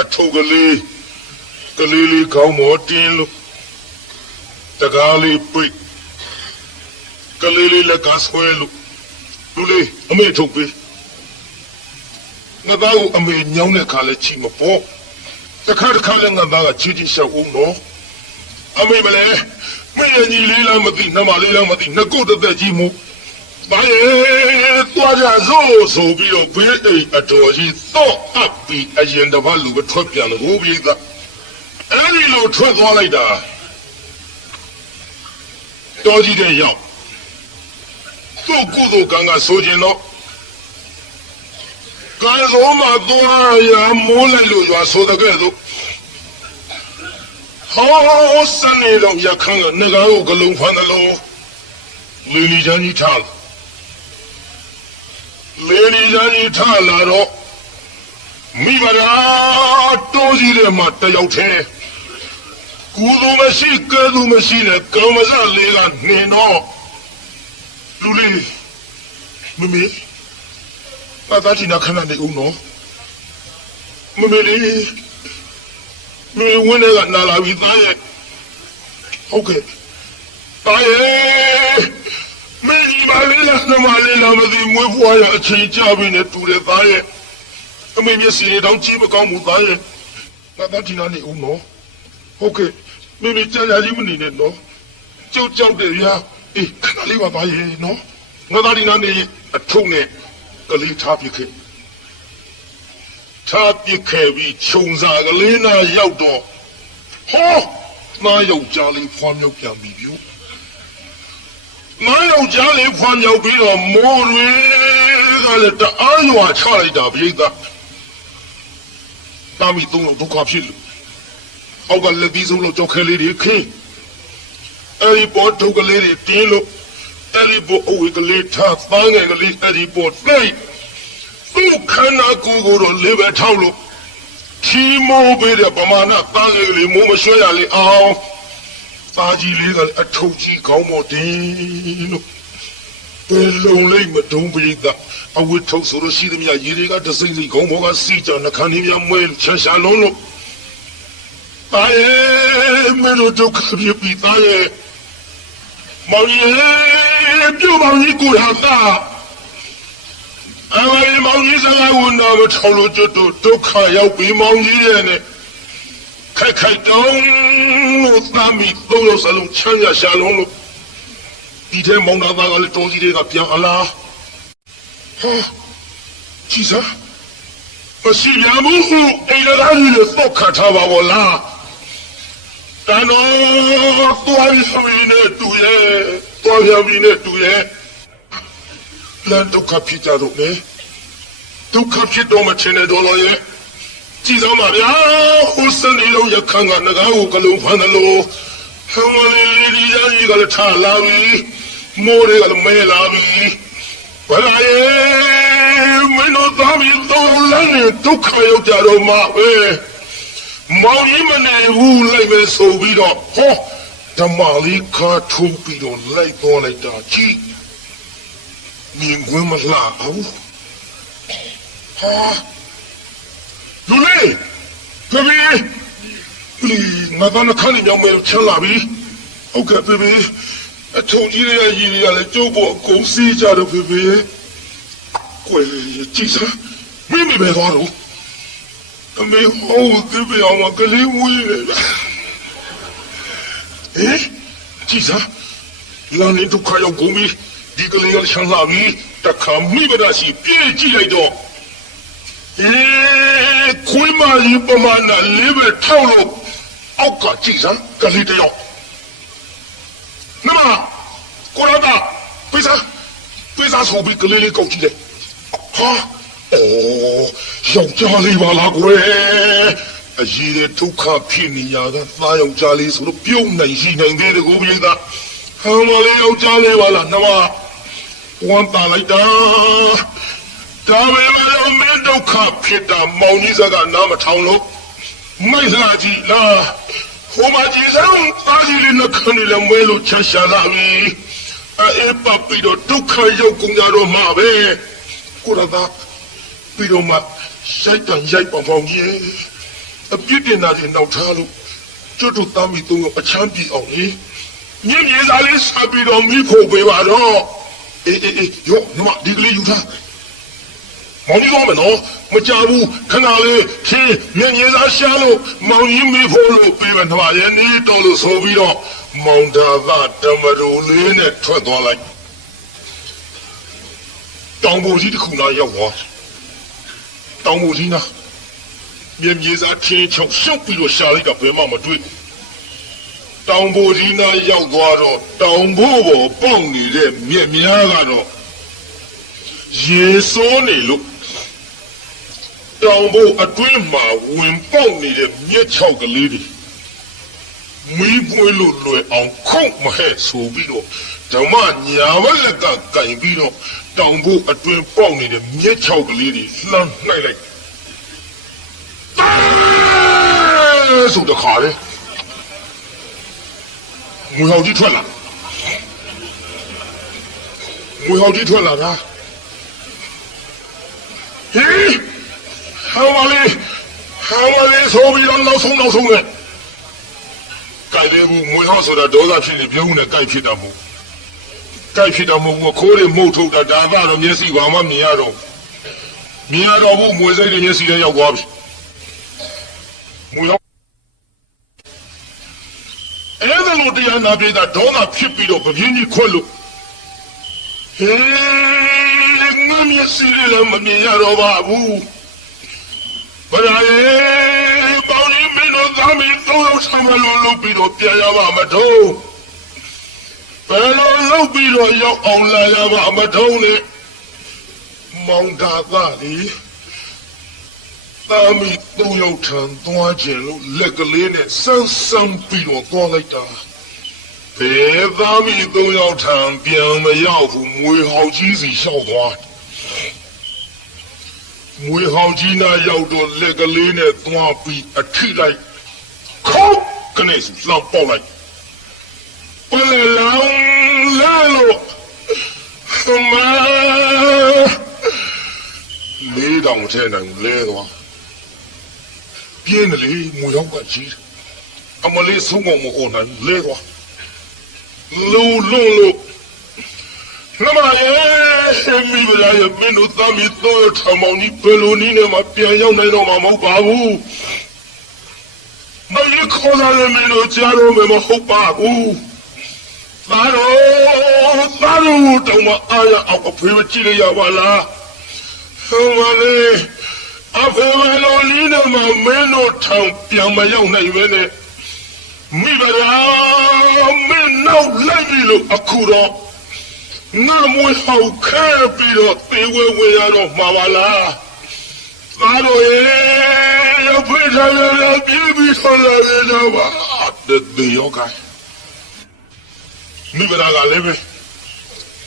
အထုပ်ကလေးကောင်းမောတင်းလို့တကားလေးပိတ်ကလေးလေးလက်ကဆွဲလို့လူလေးအမေထုတ်ပေးငါသားကိုအမေညောင်းတဲ့ခါလဲချီမပေါ်တစ်ခါလဲငါသားကချီချီရှောက်အောင်တော့အမေမလဲမင်းရဲ့ညီလေးလားမသိနှမလေးလားမသိနှစ်ကိုတသက်ကြီးမို့ဘာရဲ့သွားကြစို့ဆိုပြီးတော့ဘေးအိမ်အတော်ကြီးတော့အပ်ပြီးအရင်တစ်ပတ်လူပဲထွက်ပြန်လို့ဘုရားကအဲ့ဒီလိုထွက်သွားလိုက်တာတော်ကြီးတဲ့ရောက်သူ့ကုသိုလ်ကံကဆိုခြင်းတော့ကံတော်မှာသွားရမိုးလိုက်လို့ရွာဆိုတဲ့ကဲ့သို့ဟောစနေတော့ရခန်းကငကားကိုဂလုံးဖမ်းတယ်လို့လီလီချမ်းကြီးထားလာတော့မိမရာတိုးကြီးတဲ့မှာတယောက်တည်းကုသိုလ်မရှိကဲသူမရှိနဲ့ကံမစလေးကနေတော့လူလေးမမေဘာသာချင်ခဏနေဦးနော်မမေလေးမေဝင်းကနာလာပြီသားရဲ့ဟုတ်ကဲ့သားရဲ့မင်းမလေးလားနမလေးလားမသိမွေးဖွားရအချိန်ကြပြီနဲ့တူတယ်သားရဲ့အမေမျက်စိတောင်ကြည့်မကောင်းဘူးသားရဲ့ဘာသာချင်နေဦးနော်ဟုတ်ကဲ့မင်းကြာကြီးမနေနဲ့နော်ကြောက်တယ်ဗျာအေးခဏလေးပါသားရဲ့နော်ငါသားဒီနာနေအထုံးနဲ့ကလေးထားပြခဲ့ပြီးခြုံစာကလေးနာရောက်တော့ဟောနားယောက်ျားလေးဖွားမြောက်ပြန်ပြီဗျနားယောက်ျားလေးဖွားမြောက်ပြီးတော့မိုးတွေကလည်းတအားရွာချလိုက်တာပြိဿတာမီသုံးလို့ဒုက္ခဖြစ်လို့အောက်ကလက်သီးစုံလို့ကြောက်ခဲလေးတွေခင်းအဲ့ဒီပေါ်ဒုက္ခလေးတွေတင်းလို့အဲ့ဒီပေါ်အဝေကလေးထားသားငယ်ကလေးအဲ့ဒီပေါ်သိသူ့ခန္ဓာကိုယ်ကိုတော့လေးပဲထောက်လို့ခီမိုးပေးတဲ့ပမာဏသားငယ်ကလေးမိုးမရွှဲရလေအောင်သားကြီးလေးကလည်းအထုပ်ကြီးကောင်းမော်တင်လို့ဘယ်လုံးလိုက်မတုံးပိသအဝတ်ထုတ်ဆိုလို့ရှိသမျှရေတွေကတစိမ့်စိမ့်ကောင်းမော်ကစီကြနှခမ်းလေးများမွဲချမ်းရှာလုံးလို့သားရဲ့မင်းတို့ဒုက္ခပြပြီးသားရဲ့မောင်ကြီးပြုတ်မောင်ကြီးကိုဟာသားအဝေးမောင်ကြီးစကားဝန်တော်မထောက်လို့ကျွတ်ဒုက္ခရောက်ပြီးမောင်ကြီးရဲ့နဲ့ခိုက်တုံးလို့သားမိသုံးလို့စလုံးချမ်းရရှာလုံးလို့ဒီထဲမောင်သားကလည်းတော်ကြီးတွေကပြန်အလားဟာကြည်စားမရှိရဘူးအိမ်သားကြီးတွေတော့ခတ်ထားပါဘောလားတန်တော်သွားပြီးနဲ့တူရဲ့သွားပြီးနဲ့တူရဲ့လမ်းဒုက္ခဖြစ်ကြတော့လေဒုက္ခဖြစ်တော့မချင်တဲ့တော်တော်ရဲ့ကြည်စားပါဗျာဟိုစနေလုံးရခန်းကငကားကိုကလုံးဖမ်းတယ်လို့ဟောလေးဒီကြီးကလည်းထားလာပြီမိုးတွေကလည်းမဲလာပြီဘာလဲမင်းတို့သားမီးတော့လမ်းနဲ့ဒုက္ခရောက်ကြတော့မှာပဲမောင်ကြီးမနေဘူးလိုက်ပဲဆိုပြီးတော့ဟောဓမ္မလေးခါထုံးပြီးတော့လိုက်သွားလိုက်တာကြည့်မြင်ကွင်းမလှဘူးဟာလူလေးဖေဖေလီငါကခဏညောင်းမဲချမ်းလာပြီဟုတ်ကဲ့ဖေဖေအထုံကြီးရဲ့ရည်ရလည်းကျုပ်ပေါ်ကုန်စီးကြတော့ဖေဖေကိုယ်ကြည့်စမ်းမင်းမပဲသွားတော့အမေဟိုးဖေဖေအောင်ကလေးဝေးလေကြည့်စမ်းလာနေဒုက္ခရောက်ကုန်ပြီဒီကလေးကချမ်းသာပြီတခါမိမရရှိပြေးကြည့်လိုက်တော့ခွေးမကြီးပမာဏလေးပဲထောက်လို့အောက်ကကြည့်စမ်းကလေးတယောက်နမကိုရတာပိစာဆိုပြီးကလေးလေးကောက်ကြည့်လိုက်ဟာယောက်ျားလေးပါလားကွယ်အကြီးတဲ့ဒုက္ခဖြစ်နေရတာသားယောက်ျားလေးဆိုတော့ပြုံးနိုင်ရှိနိုင်သေးတယ်ကိုပြိဿဟောမလေးယောက်ျားလေးပါလားနမဝန်တာလိုက်တာဒါပေမဲ့မင်းဒုက္ခဖြစ်တာမောင်ကြီးစကားနားမထောင်လို့မိုက်လာကြည့်လားဟိုမှာကြည်စမ်းသားကြီးလေးနှခမ်းလေးလည်းမွဲလို့ချက်ရှာလာပြီ အေးပပြီးတော့ဒုက္ခရောက်ကုန်ကြတော့မှာပဲကိုရသာပြီးတော့မှရိုက်တန်ရိုက်ပေါင်ကြီးအပြစ်တင်တာတွေနောက်ထားလို့ကျွတ်တို့သားမိသုံးယောက်အချမ်းပြေအောင်လေမြင်းမြေသားလေးဆက်ပြီးတော့မိဖို့ပေးပါတော့အေးရောညီမဒီကလေးယူထားမောင်ကြီးတော့မနော်မကြဘူးခဏလေးရှင်းမြင်းမြေသားရှာလို့မောင်ကြီးမိဖို့လို့ပေးမယ်ညီမရဲ့နေတော့လို့ဆိုပြီးတော့မောင်သာသဓမ္မရူလေးနဲ့ထွက်သွားလိုက်တောင်ပေါ်ကြီးတစ်ခုနာရောက်သွားတောင်ပေါ်ကြီးနာမြင်းမြေသားချင်းချောက်ရှုပ်ပြီးတော့ရှာလိုက်တာဘယ်မှမတွေ့တောင်ပေါ်ကြီးနာရောက်သွားတော့တောင်ပေါ်ပေါ်ပေါက်နေတဲ့မြက်များကတော့ရေစိုးနေလို့တောင်ပေါ်အတွင်းမှာဝင်ပေါက်နေတဲ့မြက်ချောက်ကလေးတွေမီးပွေးလို့လွယ်အောင်ခုတ်မဟဲ့ဆိုပြီးတော့ဓမ္မညာမလက်ကကင်ပြီးတော့တောင်ပေါ်အတွင်းပေါက်နေတဲ့မြက်ချောက်ကလေးတွေလှမ်းနှိုက်လိုက်ဆိုတခါလေမွေဟောက်ကြီးထွက်လာမွေဟောက်ကြီးထွက်လာတာဟေးဟောမလေးဆိုပြီးတော့နောက်ဆုံးနဲ့ကြိုက်တယ်ဘူးမွေဟောက်ဆိုတာဒေါသဖြစ်နေပြုံးနဲ့ကြိုက်ဖြစ်တာမဟုတ်ဘူးခိုးတွေမှုတ်ထုတ်တာဒါကတော့မျက်စိဘာမှမြင်ရတော့ဘူးမွေစိတ်တွေမျက်စိထဲရောက်သွားပြီမွေဟောက်အဲ့ဒါလို့တရားနာပြေးတာဒေါသဖြစ်ပြီးတော့ပြင်းကြီးခွက်လို့ဟေးငါမျက်စိလည်းမမြင်ရတော့ပါဘူးဘာလဲပေါင်းနေမင်းတို့သားမင်းသုံးယောက်ဆံမလို့လုပ်ပြီးတော့ပြန်ရပါမတော့ဘယ်လိုလုပ်ပြီးတော့ရောက်အောင်လာရပါမတော့လေမောင်သာကလေသားမီးသုံးယောက်ထံသွားခြင်းလို့လက်ကလေးနဲ့ဆန်းပြီးတော့သွားလိုက်တာဘယ်သားမီးသုံးယောက်ထံပြန်မရောက်ဘူးမွေဟောက်ကြီးစီလျှောက်သွားမွေဟောက်ကြီးနာရောက်တော့လက်ကလေးနဲ့သွားပြီးအထိလိုက်ခေါက်ကနေစလောက်ပေါက်လိုက်ပလလောင်လာလို့မလေးတောင်ထဲနိုင်လဲသွားပြင်းလေမွေဟောက်ကကြီးအမလေးဆုံးမမအိုနိုင်လဲသွားလူလို့နမရဲ့မိဘလာရဲ့မင်းတို့သားမီးတော့ထမောင်ကြီးဘယ်လိုနည်းနဲ့မှပြန်ရောက်နိုင်တော့မှာမဟုတ်ပါဘူးမလေးခေါ်လာတဲ့မင်းတို့ကြားတော့မယ်မဟုတ်ပါဘူးသားတို့တောင်မအားရအောင်အဖေးကြည့်ရပါလားဟိုမလေးအဖေးလိုနည်းနဲ့မှမင်းတို့ထောင်ပြန်မရောက်နိုင်ပဲနဲ့မိဘလာမင်းနောက်လိုက်ပြီလို့အခုတော့ငါမွေးဟောက်ခဲပြီးတော့သေဝဲရတော့မှာပါလားသားတို့ရဲ့ဖေးထားရပြေးပြီးဆိုလာရတော့ပါတဲ့ယောဂိုင်းမိဘလာကလည်းပဲ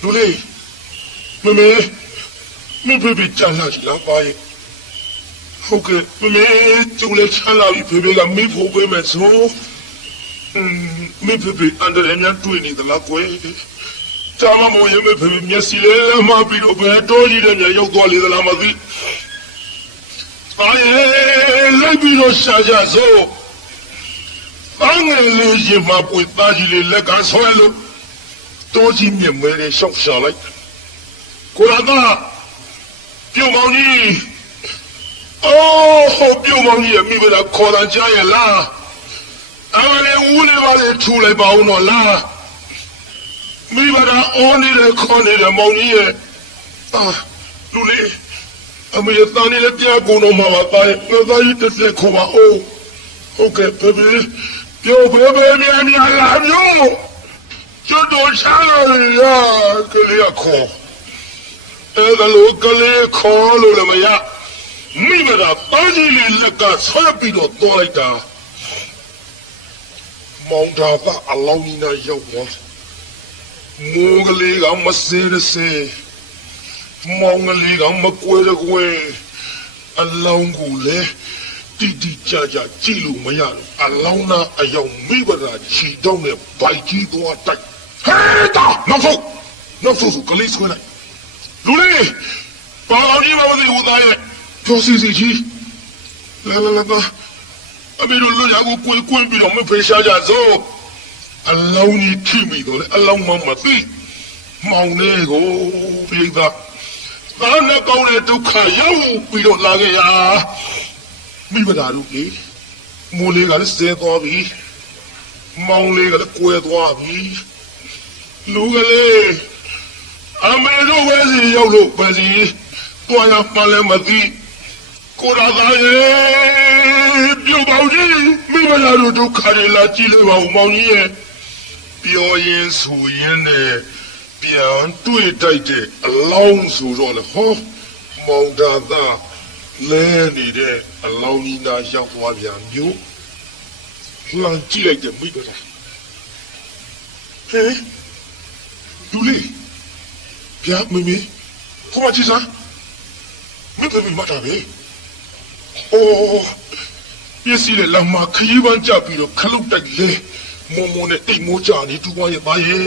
လူလေးမင်းဖေးကြမ်းလာကြလားပါရဲ့ဟုတ်ကဲ့မင်းကျုပ်လည်းချမ်းလာပြီဖေးကမိဖို့ပေးမယ်ဆိုမင်းဖေးအန်ဒရယ်များတွေ့နေသလားကွယ်ကြာမမိုးရမေဖေးမျက်စိလေးမပြီးတော့ဘယ်တော့ကြီးတဲ့မြရောက်သွားလေသလားမသိအေးလိုက်ပြီးတော့ရှာကြစို့အငယ်လေးရင်မပွေသားကြီးလေးလက်ကဆွဲလို့တိုးကြီးမြင်မဲနဲ့ရှောက်ရှာလိုက်ကိုရတာပြုံမောင်ကြီးပြုံမောင်ကြီးမိဘလာခေါ်လာကြရဲ့လားအဲ့လေဦးလေးပါလေထူလိုက်ပါဦးတော့လားမိဘလာအော်နေတယ်ခေါ်နေတယ်မောင်ကြီးရဲ့လူလေးအမေတန်းနေလည်းပြကုန်တော့မှာပါသားကြီးတစ်ဆက်ခေါ်ပါဦးဟုတ်ကဲ့ဖေဖေပြောဖေမြန်လာမျိုးကျွတ်တော်ချာရကလေးခေါ်အဲ့ဒါလိုကလေးခေါ်လို့လည်းမရမိဘလာသားကြီးလေးလက်ကဆွဲပြီးတော့သွားလိုက်တာမောင်သာကအလောင်းကြီးနဲ့ရောက်သွားမိုးကလေးကမစေးစေးမောင်ကလေးကမကွဲကွဲအလောင်းကိုလေတီကြကြည့်လို့မရဘူးအလောင်းနာအယောင်မိဘလာချီတော့နဲ့ဗိုက်ကြီးသွားတိုက်ဟဲ့တာနောက်ဆုံး နောက်ဆိုကလေးဆွဲလိုက်လူလေးပါအောင်ကြီးမမသိဘူးသားရဲ့ပြောစီကြီးလာအမေတို့လွတ်ရကိုကိုပြီးတော့မဖေရှားကြစို့အလောင်းကြီးထိမိတော့လေအလောင်းမသိမောင်လေးကိုပြိသာသာနဲ့ကောင်းတဲ့ဒုက္ခရောက်ပြီးတော့လာခဲ့ရမိဘသားတို့ကြီးမိုးလေးကလည်းဆဲသွားပြီမောင်လေးကလည်းကွဲသွားပြီလူကလေးအမေတို့ဝဲစီရောက်လို့ပဲစီတွားရမှလည်းမသိကိုရာသားရဲ့ပြုတ်ပေါင်းကြီးမိမလာတို့ဒုက္ခတွေလာကြည့်လို့ပါဦးမောင်ကြီးရဲ့ပြောရင်ဆိုရင်နဲ့ပြန်တွေ့တိုက်တဲ့အလောင်းဆိုတော့လေဟောမောင်ဒါသားလဲနေတဲ့အလောင်းကြီးနာရောက်သွားပြန်မျိုးလှမ်းကြည့်လိုက်တဲ့မိဘသားဟဲ့လူလေးပြားမမေခေါ်မကြည့်စမ်းမင်းသမီးမတာပဲအိုးပြည့်စည်တဲ့လမ်းမှာခရီးပန်းကြပြီးတော့ခလုတ်တိုက်လေမုံမုံနဲ့တိတ်မိုးကြနေတူပါရဲ့ပါရဲ့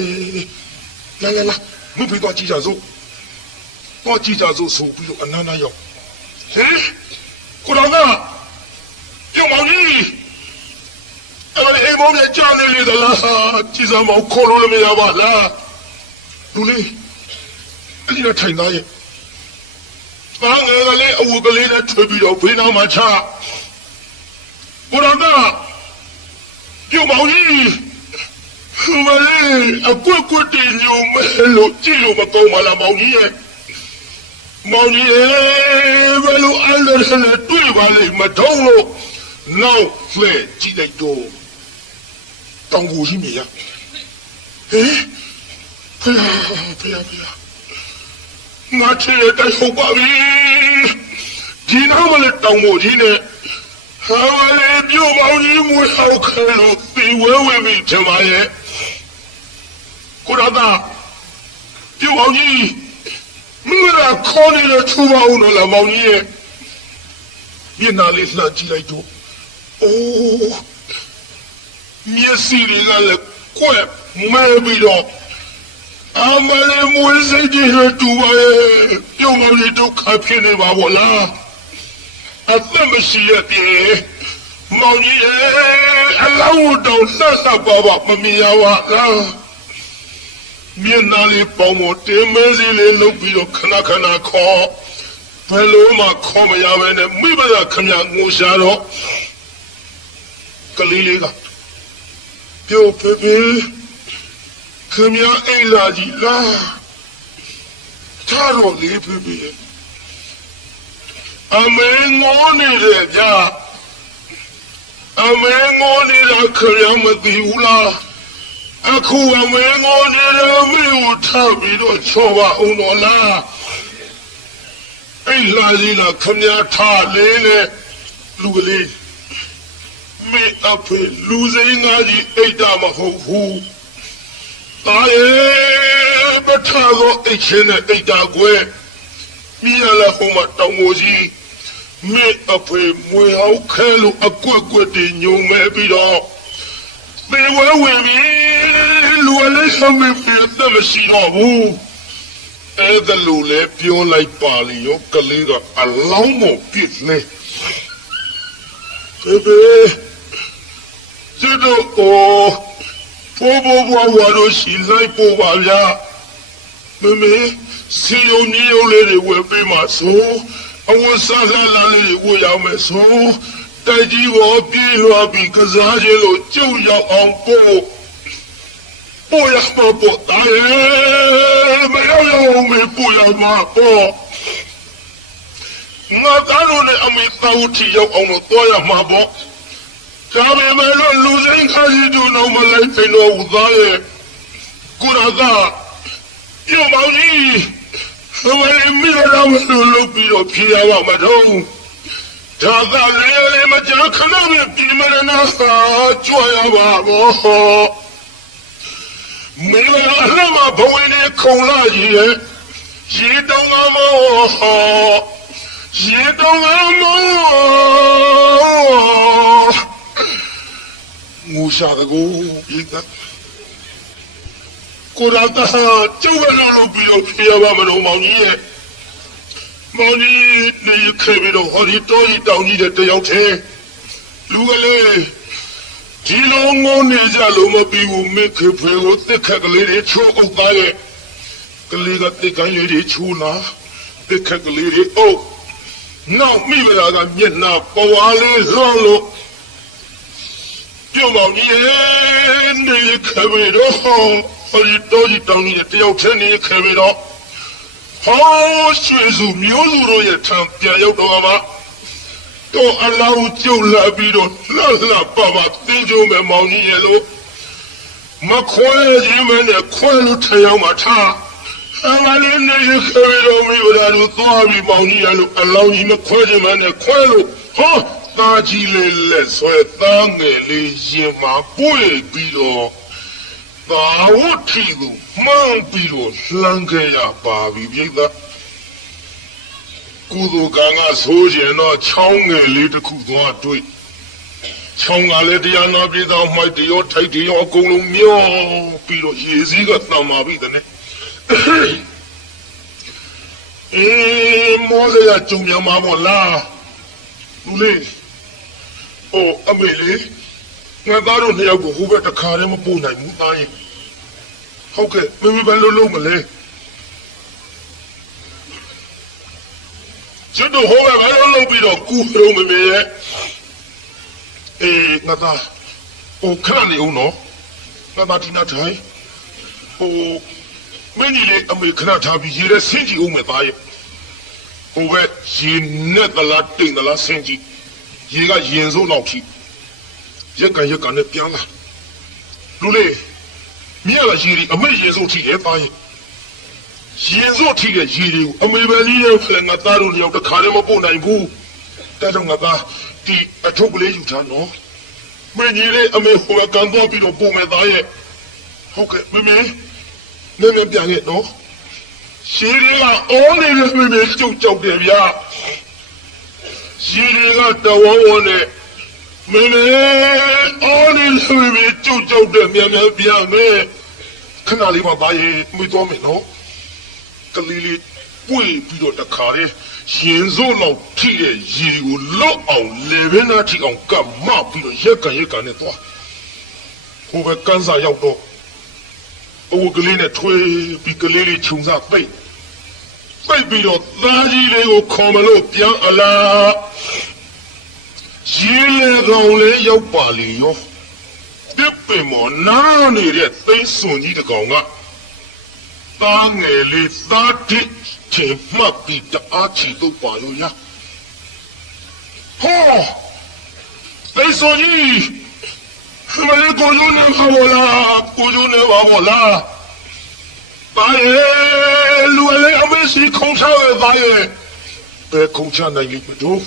လာမဖေးတော့ကြည့်ကြစို့တော့ကြည့်ကြစို့ဆိုပြီးတော့အနန္တရောက်ဟဲ့ကိုတော်ကပြုံမောင်ကြီးအဲ့မောင်ရဲ့ကြားနေလေသလားကြည်စမ်းမောင်ခေါ်လို့လည်းမရပါလားလူလေးအဲ့ဒီတော့ထိုင်သားရဲ့ဘာငယ်ကလေးအဝကလေးနဲ့ထွေးပြီးတော့ဘေးနားမှာချကိုတော်ကပြုံမောင်ကြီးမလေးအကွက်တင်ညုံမဲလို့ကြည့်လို့မကောင်းပါလားမောင်ကြီးရဲ့မောင်ကြီးဘယ်လိုအဲ့လိုနဲ့တွေ့ပါလိမ့်မထုံးလို့နောက်ဖဲကြည့်လိုက်တော့တောင်ကိုရှိမြရဟဲ့ဖေးငါချစ်တဲ့ဟုတ်ပါပြီဒီနောက်မလဲတောင်ကိုကြီးနဲ့ဟာလေပြုံမောင်ကြီးမွေးအောင်ခဲလို့သေဝဲပြီချင်ပါရဲ့ကိုရတာပြုံမောင်ကြီးမင်းကခေါ်နေတဲ့ထူပါဦးလို့လားမောင်ကြီးရဲ့မျက်နှာလေးလှမ်းကြည့်လိုက်တော့အိုးမျက်စိတွေကလည်းကွက်မဲပြီးတော့အမလေးမွေးစိတ်ကြီးတူပါရဲ့ပြုံမောင်ကြီးဒုက္ခဖြစ်နေပါဘောလားအသက်မရှိရတဲ့မောင်ကြီးရဲ့အလောင်းတော်ဆက်ဆက်ပါမမြင်ရပါလားမျက်နှာလေးပေါင်းမတင်မဲစီလေးလုပ်ပြီးတော့ခဏခေါ်ဘယ်လိုမှခေါ်မရဘဲနဲ့မိဘကခမငိုရှာတော့ကလေးလေးကပြောဖေခမအိမ်လာကြီးလားထားတော့လေးဖေအမေငိုနေတယ်ဗျာအမေငိုနေတာခရမသိဘူးလားအခုအမေငိုနေတယ်မေကိုထားပြီးတော့ချောပါအောင်တော့လားအဲ့လာကြီးလားခမထားလေးနဲ့လူကလေးမေအဖေလူစိမ်းသားကြီးအိတ်တာမဟုတ်ဘူးတာရဲ့ပထသောအိတ်ချင်းနဲ့အိတ်တာကွယ်မိရလာဟိုမှာတောင်မိုးကြီးမေအဖေမွေဟောက်ခဲလို့အကွက်တင်ညုံမဲ့ပြီးတော့သေဝဲဝင်ပြီလူလေးဆမ်းပြီးသက်မရှိတော့ဘူးအဲ့ဒါလိုလဲပြောလိုက်ပါလေရောကလေးကအလောင်းမပြစ်လေဖေကျွတ်တော့ဘောဝါတို့ရှိလိုက်ပေါ်ပါဗျာမေစီယုံညိုလေးတွေဝယ်ပေးမှာဆိုအဝတ်စားလာလေးတွေဝယ်ရမယ်ဆိုတိုက်ကြီးဘောပြေးလွှားပြီးကစားခြင်းလို့ကြုံရောက်အောင်ပို့ရမှာပေါ့တာရဲ့မရောက်မေပို့ရမှာပေါ့ငါသားတို့နဲ့အမေတောက်ထီရောက်အောင်လို့တွားရမှာပေါ့ဒါပေမဲ့လူစိမ်းခါကြီးတို့တော့မလိုက်ဖိလို့ဦးသားရဲ့ကိုရသာပြုံမောင်ကြီးဟိုလေမိရတော့မလို့ပြီးတော့ဖြေရပါမတော့ဒါကလည်းမကြခဏပဲပြင်မရနာကြွရပါဘောမေလာအလှမဘဝင်းနဲ့ခုံလာကြီးရဲ့ရေတောင်းကမောရေတောင်းကမောငူရှာတကူဤက ကိုရာသာကျုပ်ကလည်းပြီးတော့ဖေးရပါမလို့မောင်ကြီးရဲ့မောင်ကြီးနေခဲ့ပြီးတော့ဟောဒီတော်ကြီးတောင်ကြီးတဲ့တယောက်တည်းလူကလေးဒီလိုငုံနေကြလို့မပြီးဘူးမိခေဖေကိုတစ်ခက်ကလေးတွေချိုးအုပ်သားရဲ့ကလေးကတစ်ကိုင်းလေးတွေချိုးလာတစ်ခက်ကလေးတွေအုပ်နောက်မိမလာကမျက်နှာပွားလေးလွှမ်းလို့ပြုံးမောင်ကြီးနေခဲ့ပြီးတော့ဟောဒီတော်ကြီးတောင်ကြီးတဲ့တယောက်တည်းနေခဲ့ပြီးတော့ဟောရွှေစုမျိုးစုတို့ရဲ့ထံပြန်ရောက်တော့ပါတော့အလောင်းကျုပ်လာပြီးတော့လှလှပပတင်းကျုံမဲ့မောင်ကြီးရဲ့လို့မခွဲခြင်းမနဲ့ခွဲလို့ထရောက်မှထားအမလေးနေခဲ့တော့မိဘတို့သွားပြီးမောင်ကြီးရဲ့လို့အလောင်းကြီးမခွဲခြင်းမနဲ့ခွဲလို့ဟောတာကြီးလေးလက်ဆွဲသားငယ်လေးရင်မှာပွေပြီးတော့သာဝတိကိုမှန်းပြီးတော့လှမ်းခဲ့ရပါပြီပြိဿကုသိုလ်ကံကဆိုးကျင်တော့ချောင်းငယ်လေးတစ်ခုသွားတွေ့ချောင်းကလည်းတရားနာပြည်တော်မှိုက်တရောထိုက်တရောအကုန်လုံးမျောပြီးတော့ရေစည်းကတန်ပါပြီတဲ့မောစရာကြုံမြမှာမို့လားလူလေးအမေလေးငါသားတို့နှစ်ယောက်ကိုဟိုဘက်တခါတည်းမပို့နိုင်ဘူးသားရင်ဟုတ်ကဲ့မင်းဘယ်လိုလုပ်မလဲကျွတ်တော့ဟိုဘက်ဘယ်လိုလုပ်ပြီးတော့ကူရုံမမေရဲ့ငါသားခဏနေဦးနော်ငါသားဒီနာထိုင်မင်းကြီးလေးအမေခဏထားပြီးရေထဲဆင်းကြည့်ဦးမယ်သားရဲ့ဟိုဘက်ရေနဲ့တလားတိမ်တလားဆင်းကြည့်ရေကရင်စိုးလောက်ထိရက်ကန်နဲ့ပြန်လာလူလေးမြက်လာရေဒီအမေရင်စိုးထိရဲ့သားရဲ့ရင်စိုးထိတဲ့ရေတွေကိုအမေပဲလေးရဲ့လည်းငါသားတို့လျောက်တခါတည်းမပို့နိုင်ဘူးတဲ့တော့ငါသားဒီအထုပ်ကလေးယူထားနော်မင်းကြီးလေးအမေဟိုကကန်တော့ပြီးတော့ပို့မယ်သားရဲ့ဟုတ်ကဲ့မင်းပြန်ခဲ့နော်ရေတွေကအော်နေတယ်မင်းကျုပ်ကြောက်တယ်ဗျာရေတွေကတဝဝနဲ့မင်းအော်နေတယ်မင်းကျုပ်ကြောက်တယ်မြန်ပြန်မယ်ခဏလေးပါသားရဲ့မသွားမယ်နော်ကလေးလေးပွေပြီးတော့တခါလေရင်စိုးလောက်ထိတဲ့ရေကိုလော့အောင်လေဘင်းသားထိအောင်ကပ်မပြီးတော့ရက်ကန်နဲ့သွားဟိုဘက်ကန်းစာရောက်တော့အိုးကလေးနဲ့ထွေးပြီးကလေးလေးခြုံစားပိတ်ပြီးတော့သားကြီးလေးကိုခေါ်မလို့ပြန်အလားရေလေကောင်လေးရောက်ပါလေရောတစ်ပင်မောနားနေတဲ့သိန်းစွန်ကြီးတကောင်ကသားငယ်လေးသားတစ်ချေမှတ်ပြီးတအားချီတော့ပါရောရဟောသိန်းစွန်ကြီးမလေးကိုကျိုးနေပါဘောလားပါရဲ့လူလေးအမေစီခုံချရဲ့ပါရဲ့ဘယ်ခုံချနိုင်လိမ့်မလို့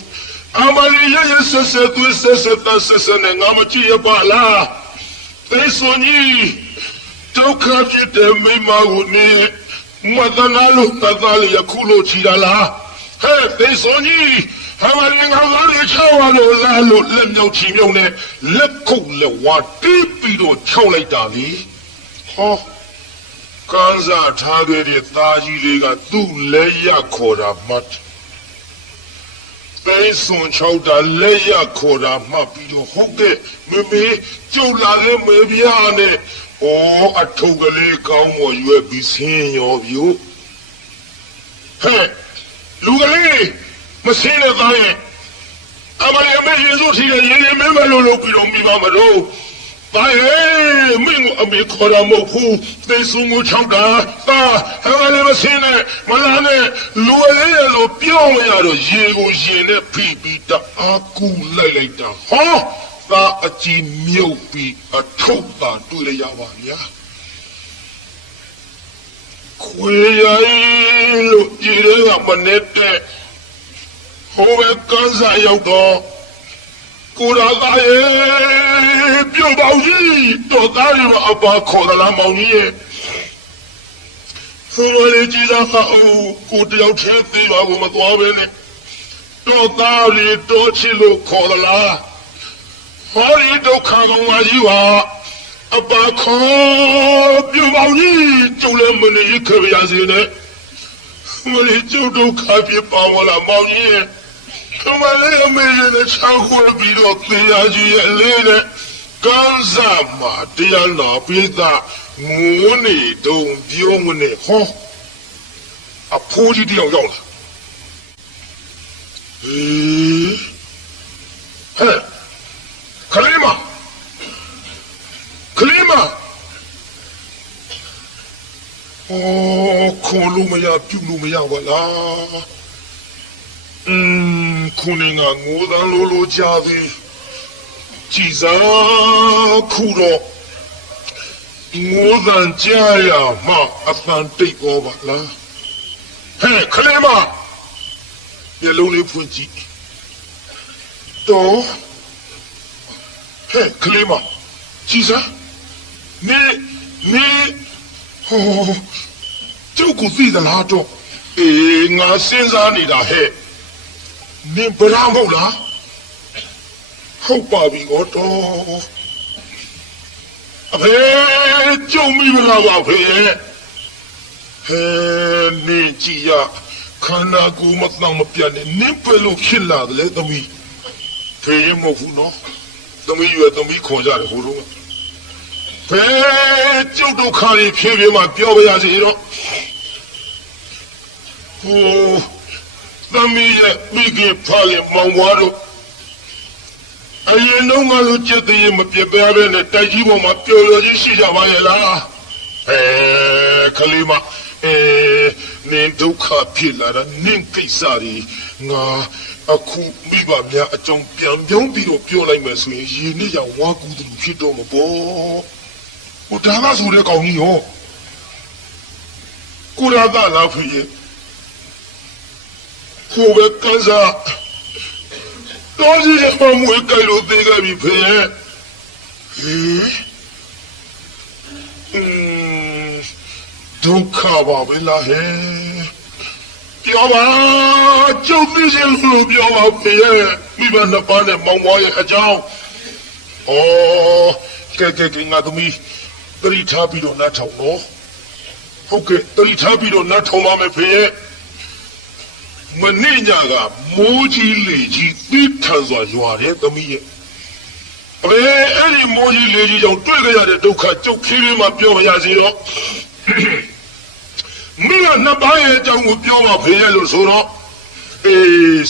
အမလေးရဲ့ဆက်သွေးဆက်နဲ့ငါမကြည့်ရပါလားသိစွန်ကြီးဒုက္ခဖြစ်တဲ့မိမကိုနေမသနာလို့တသားလေးခုလို့ချီလာလားဟဲ့သိစွန်ကြီးဟာမလေးငါသားလေးချောက်ရလို့လားလို့လက်မြောက်ချီမြုံနဲ့လက်ခုတ်လက်ဝါတီးပြီးတော့ချောက်လိုက်တာလေဟောကန်းစားထားခဲ့တဲ့သားကြီးလေးကသူ့လက်ရခေါ်တာမှတ်သိစွန်ချောက်တာလက်ရခေါ်တာမှတ်ပြီးတော့ဟုတ်ကဲ့မမေကျုပ်လာလဲမေပြားနဲ့အထုပ်ကလေးကောင်းမော်ရွက်ပြီးဆင်းရောပြို့ဟဲ့လူကလေးမဆင်းတဲ့သားရဲ့အမလေးအမေရေစိုးထီတဲ့ရေမင်းမလို့လုပ်ပြီးတော့မိပါမလို့ဘာရဲ့မင်းအမေခေါ်ရမဟုတ်ဘူးသိစုံကိုချောက်တာသားအမလေးမဆင်းနဲ့မလာနဲ့လူလေးရဲ့လို့ပြောင်းရတော့ရေကိုရင်နဲ့ဖိပြီးတအားကူလိုက်တာဟောသားအကြည့်မြုပ်ပြီးအထုပ်သာတွေ့ရပါဗျာခွေရိုင်းလို့ဒီရဲကမနေတဲ့ဟိုဘက်ကန်းစာရောက်တော့ကိုရာသားရဲ့ပြုတ်ပေါကြီးတော့သားရအပါခေါ်လာမောင်ကြီးရဲ့ဆိုရလေကြည်သာကိုတယောက်သေးသေးပါကိုမသွားပဲနဲ့တော့သားရတော့ချစ်လို့ခေါ်လာဟောဒီဒုက္ခမောင်ကြီးပါ အပါခေါ်ပြုပေါင်းကြီးကျုံလည်းမနေရခဲ့ပါစေနဲ့မလေးကျုပ်တို့ခါပြပါဝလာမောင်ကြီးမလေးအမေနဲ့ချောင်းခွဲပြီးတော့တရားကြီးရဲ့အလေးနဲ့ကန်းစားမှာတရားနာပိသငိုးနေတုံပြုံးနေဟောအဖိုးကြီးတယောက်ရောက်လာဟဲ့ခလေးမခေါ်လို့မရပြုလို့မရပါလားခုနေငါငိုးတန်းလိုကြသည်ကြည်စားခုတော့ငိုးတန်းကြရမှအသံတိတ်သွားပါလားဟဲ့ခလေးမမျက်လုံးလေးဖွင့်ကြည့်တော့ဟဲ့ခလေးမကြည်စားနေဟောကျုပ်ကိုသိသလားတော့ငါစဉ်းစားနေတာဟဲ့နင်ဗလားမဟုတ်လားဟုတ်ပါပြီတော့အဖေကျုံမိမလားပါဖေဟဲ့နင်ကြည့်ရခန္ဓာကိုယ်မတောင်မပြတ်နဲ့နင်ပဲလို့ဖြစ်လာတယ်လေသမီးဖေရင်မဟုတ်ဘူးနော်သမီးရွယ်သမီးခွန်ကြတယ်ဟိုတော့ဘယ်ကျုပ်တို့ခါရီဖြည်းဖြည်းမှပြောပါရစေတော့ဟိုသမီးရဲ့မိခင်ဖားရင်မောင်ဘွားတို့အရင်တော့ငါတို့ကြက်တည်းမပြပြပဲနဲ့တိုက်ကြီးပေါ်မှာပျော်ပျော်ကြီးရှိကြပါရဲ့လားခလေးမနင်ဒုက္ခဖြစ်လာတာနင်ကိစ္စကြီးငါအခုမိဘများအကြောင်းပြန်ပြောင်းပြီးတော့ပြောလိုက်မယ်ဆိုရင်ရေနဲ့ရောဝါကူတူဖြစ်တော့မှာပေါ့ဟိုဒါကဆိုတဲ့ကောင်ကြီးရောကိုရတာလာဖြစ်ရဲ့ဟိုပဲကစားတော်ကြီးကမွေးကြိုက်လို့သေးကြပြီဖေဒုက္ခပါပဲလားဟဲ့ပြောပါကျုပ်သိချင်လို့ပြောပါဖေမိဘနှစ်ပါးနဲ့မောင်မွားရဲ့အကြောင်းကဲငါသမီးတတိထားပြီးတော့နားထောင်တော့ဟုတ်ကဲ့တတိထားပြီးတော့နားထောင်ပါမယ်ဖေမနေ့ညကမိုးကြီးလေကြီးတိထန်စွာရွာတဲ့သမီးရဲ့အဲ့ဒီမိုးကြီးလေကြီးကြောင့်တွေ့ကြရတဲ့ဒုက္ခကြုတ်ဖြည်းဖြည်းမှပြောရစီတော့မိကနှစ်ပါးရဲ့အကြောင်းကိုပြောပါဖေရလို့ဆိုတော့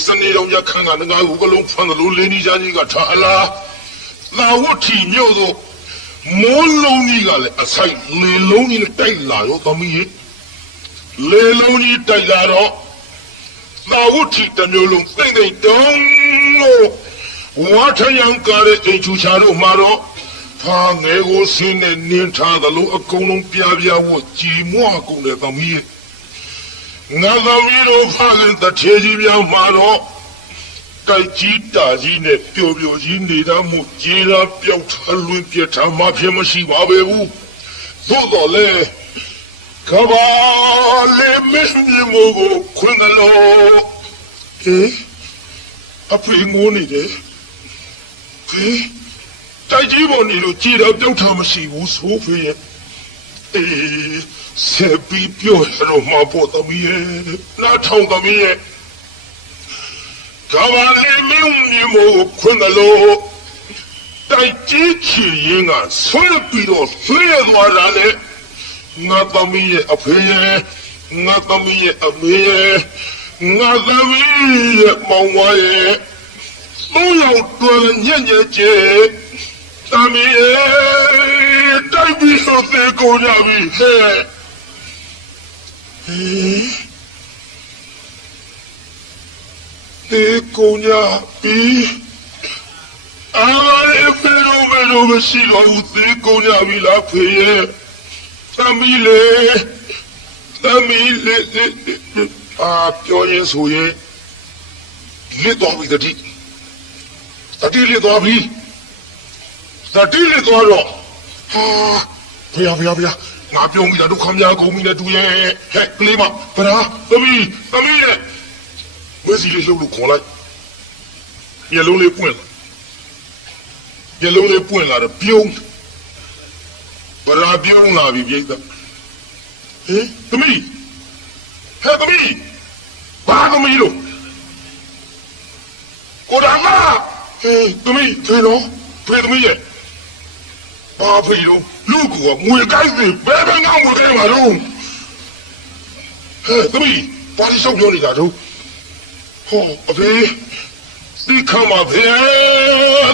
စနေတော်ရခန်းကငါ့ကိုကလုံးဖန်လို့လင်းကြီးကြီးကထားအလားသာဝတ်ထီမြို့သို့မိုးလုံးကြီးကလည်းအဆိုင်လေလုံးကြီးနဲ့တိုက်လာရောသမီးရဲ့လေလုံးကြီးတိုက်လာတော့သာဝတ်ထီတစ်မျိုးလုံးသိမ့်တုံးလို့ဝါထရံကားတဲ့အိမ်ချူချာတို့မှာတော့ဖာငယ်ကိုဆင်းနဲ့နင်းထားသလိုအကုန်လုံးပြားဝတ်ကြည်မွကုန်တဲ့သမီးရဲ့ငါသမီးတို့ဖာကတထေကြီးများမှာတော့တိုက်ကြီးတာကြီးနဲ့ပျော်ပျော်ကြီးနေတာမှုကြေးလာပြောက်ထလွင်ပြထားမှဖြစ်မရှိပါပဲဘူးသို့တော်လဲကဘာလေမင်းမို့ကိုခွင်လို့အဖေငိုးနေတယ်တိုက်ကြီးပေါ်နေလို့ကြည်တော့ပြောက်ထားမရှိဘူးဆိုဖေးရဲ့ဆက်ပြီးပြောရတော့မှာပေါ့သမီးရဲ့နားထောင်သမီးရဲ့ကဘာလေးမင်းမို့ခွင့်လို့တိုက်ကြီးချီရင်ကဆွဲပြီးတော့ဆွဲသွားတာလေငါသမီးရဲ့အဖေရဲ့ငါသမီးရဲ့အမေရဲ့ငါသမီးရဲ့မောင်မရဲ့သုံးယောက်တော်ညံ့ညံ့ကျဲသမီးတိုက်ပြီးတော့သေကုန်ကြပြီဟဲ့သေကုန်ကြပြီအားဖေရောမရှိတော့ဘူးသေကုန်ကြပြီလားဖေရဲ့သမီးလေးပြောရင်ဆိုရင်လစ်တော်ပြီတတိလစ်တော်ပြီတတိလစ်တော်တော့ဘုရားငါပြုံးမိတာဒုက္ခများကုန်ပြီနဲ့တူရဲ့ဟဲ့ကလေးမဗလားသမီးနဲ့မစီလေးလှုပ်လို့ခေါ်လိုက်မျက်လုံးလေးပွင့်လာတော့ပြုံး ဗရာပြုံးလာပြီပြိဿဟေးသမီးဟဲ့သမီးဘာသမီးလို့ကိုရမဟေးသမီးဖေလို့ဖေသမီးရဲ့ဘာဖေလို့လူကငွေကိုက်သေးဘယ်ဘငောင်းမွေးမှာလို့ဟဲ့သမီးဘာလို့ရှောက်ပြောနေတာတော့ဟောအဖေဒီခါမှာဖေ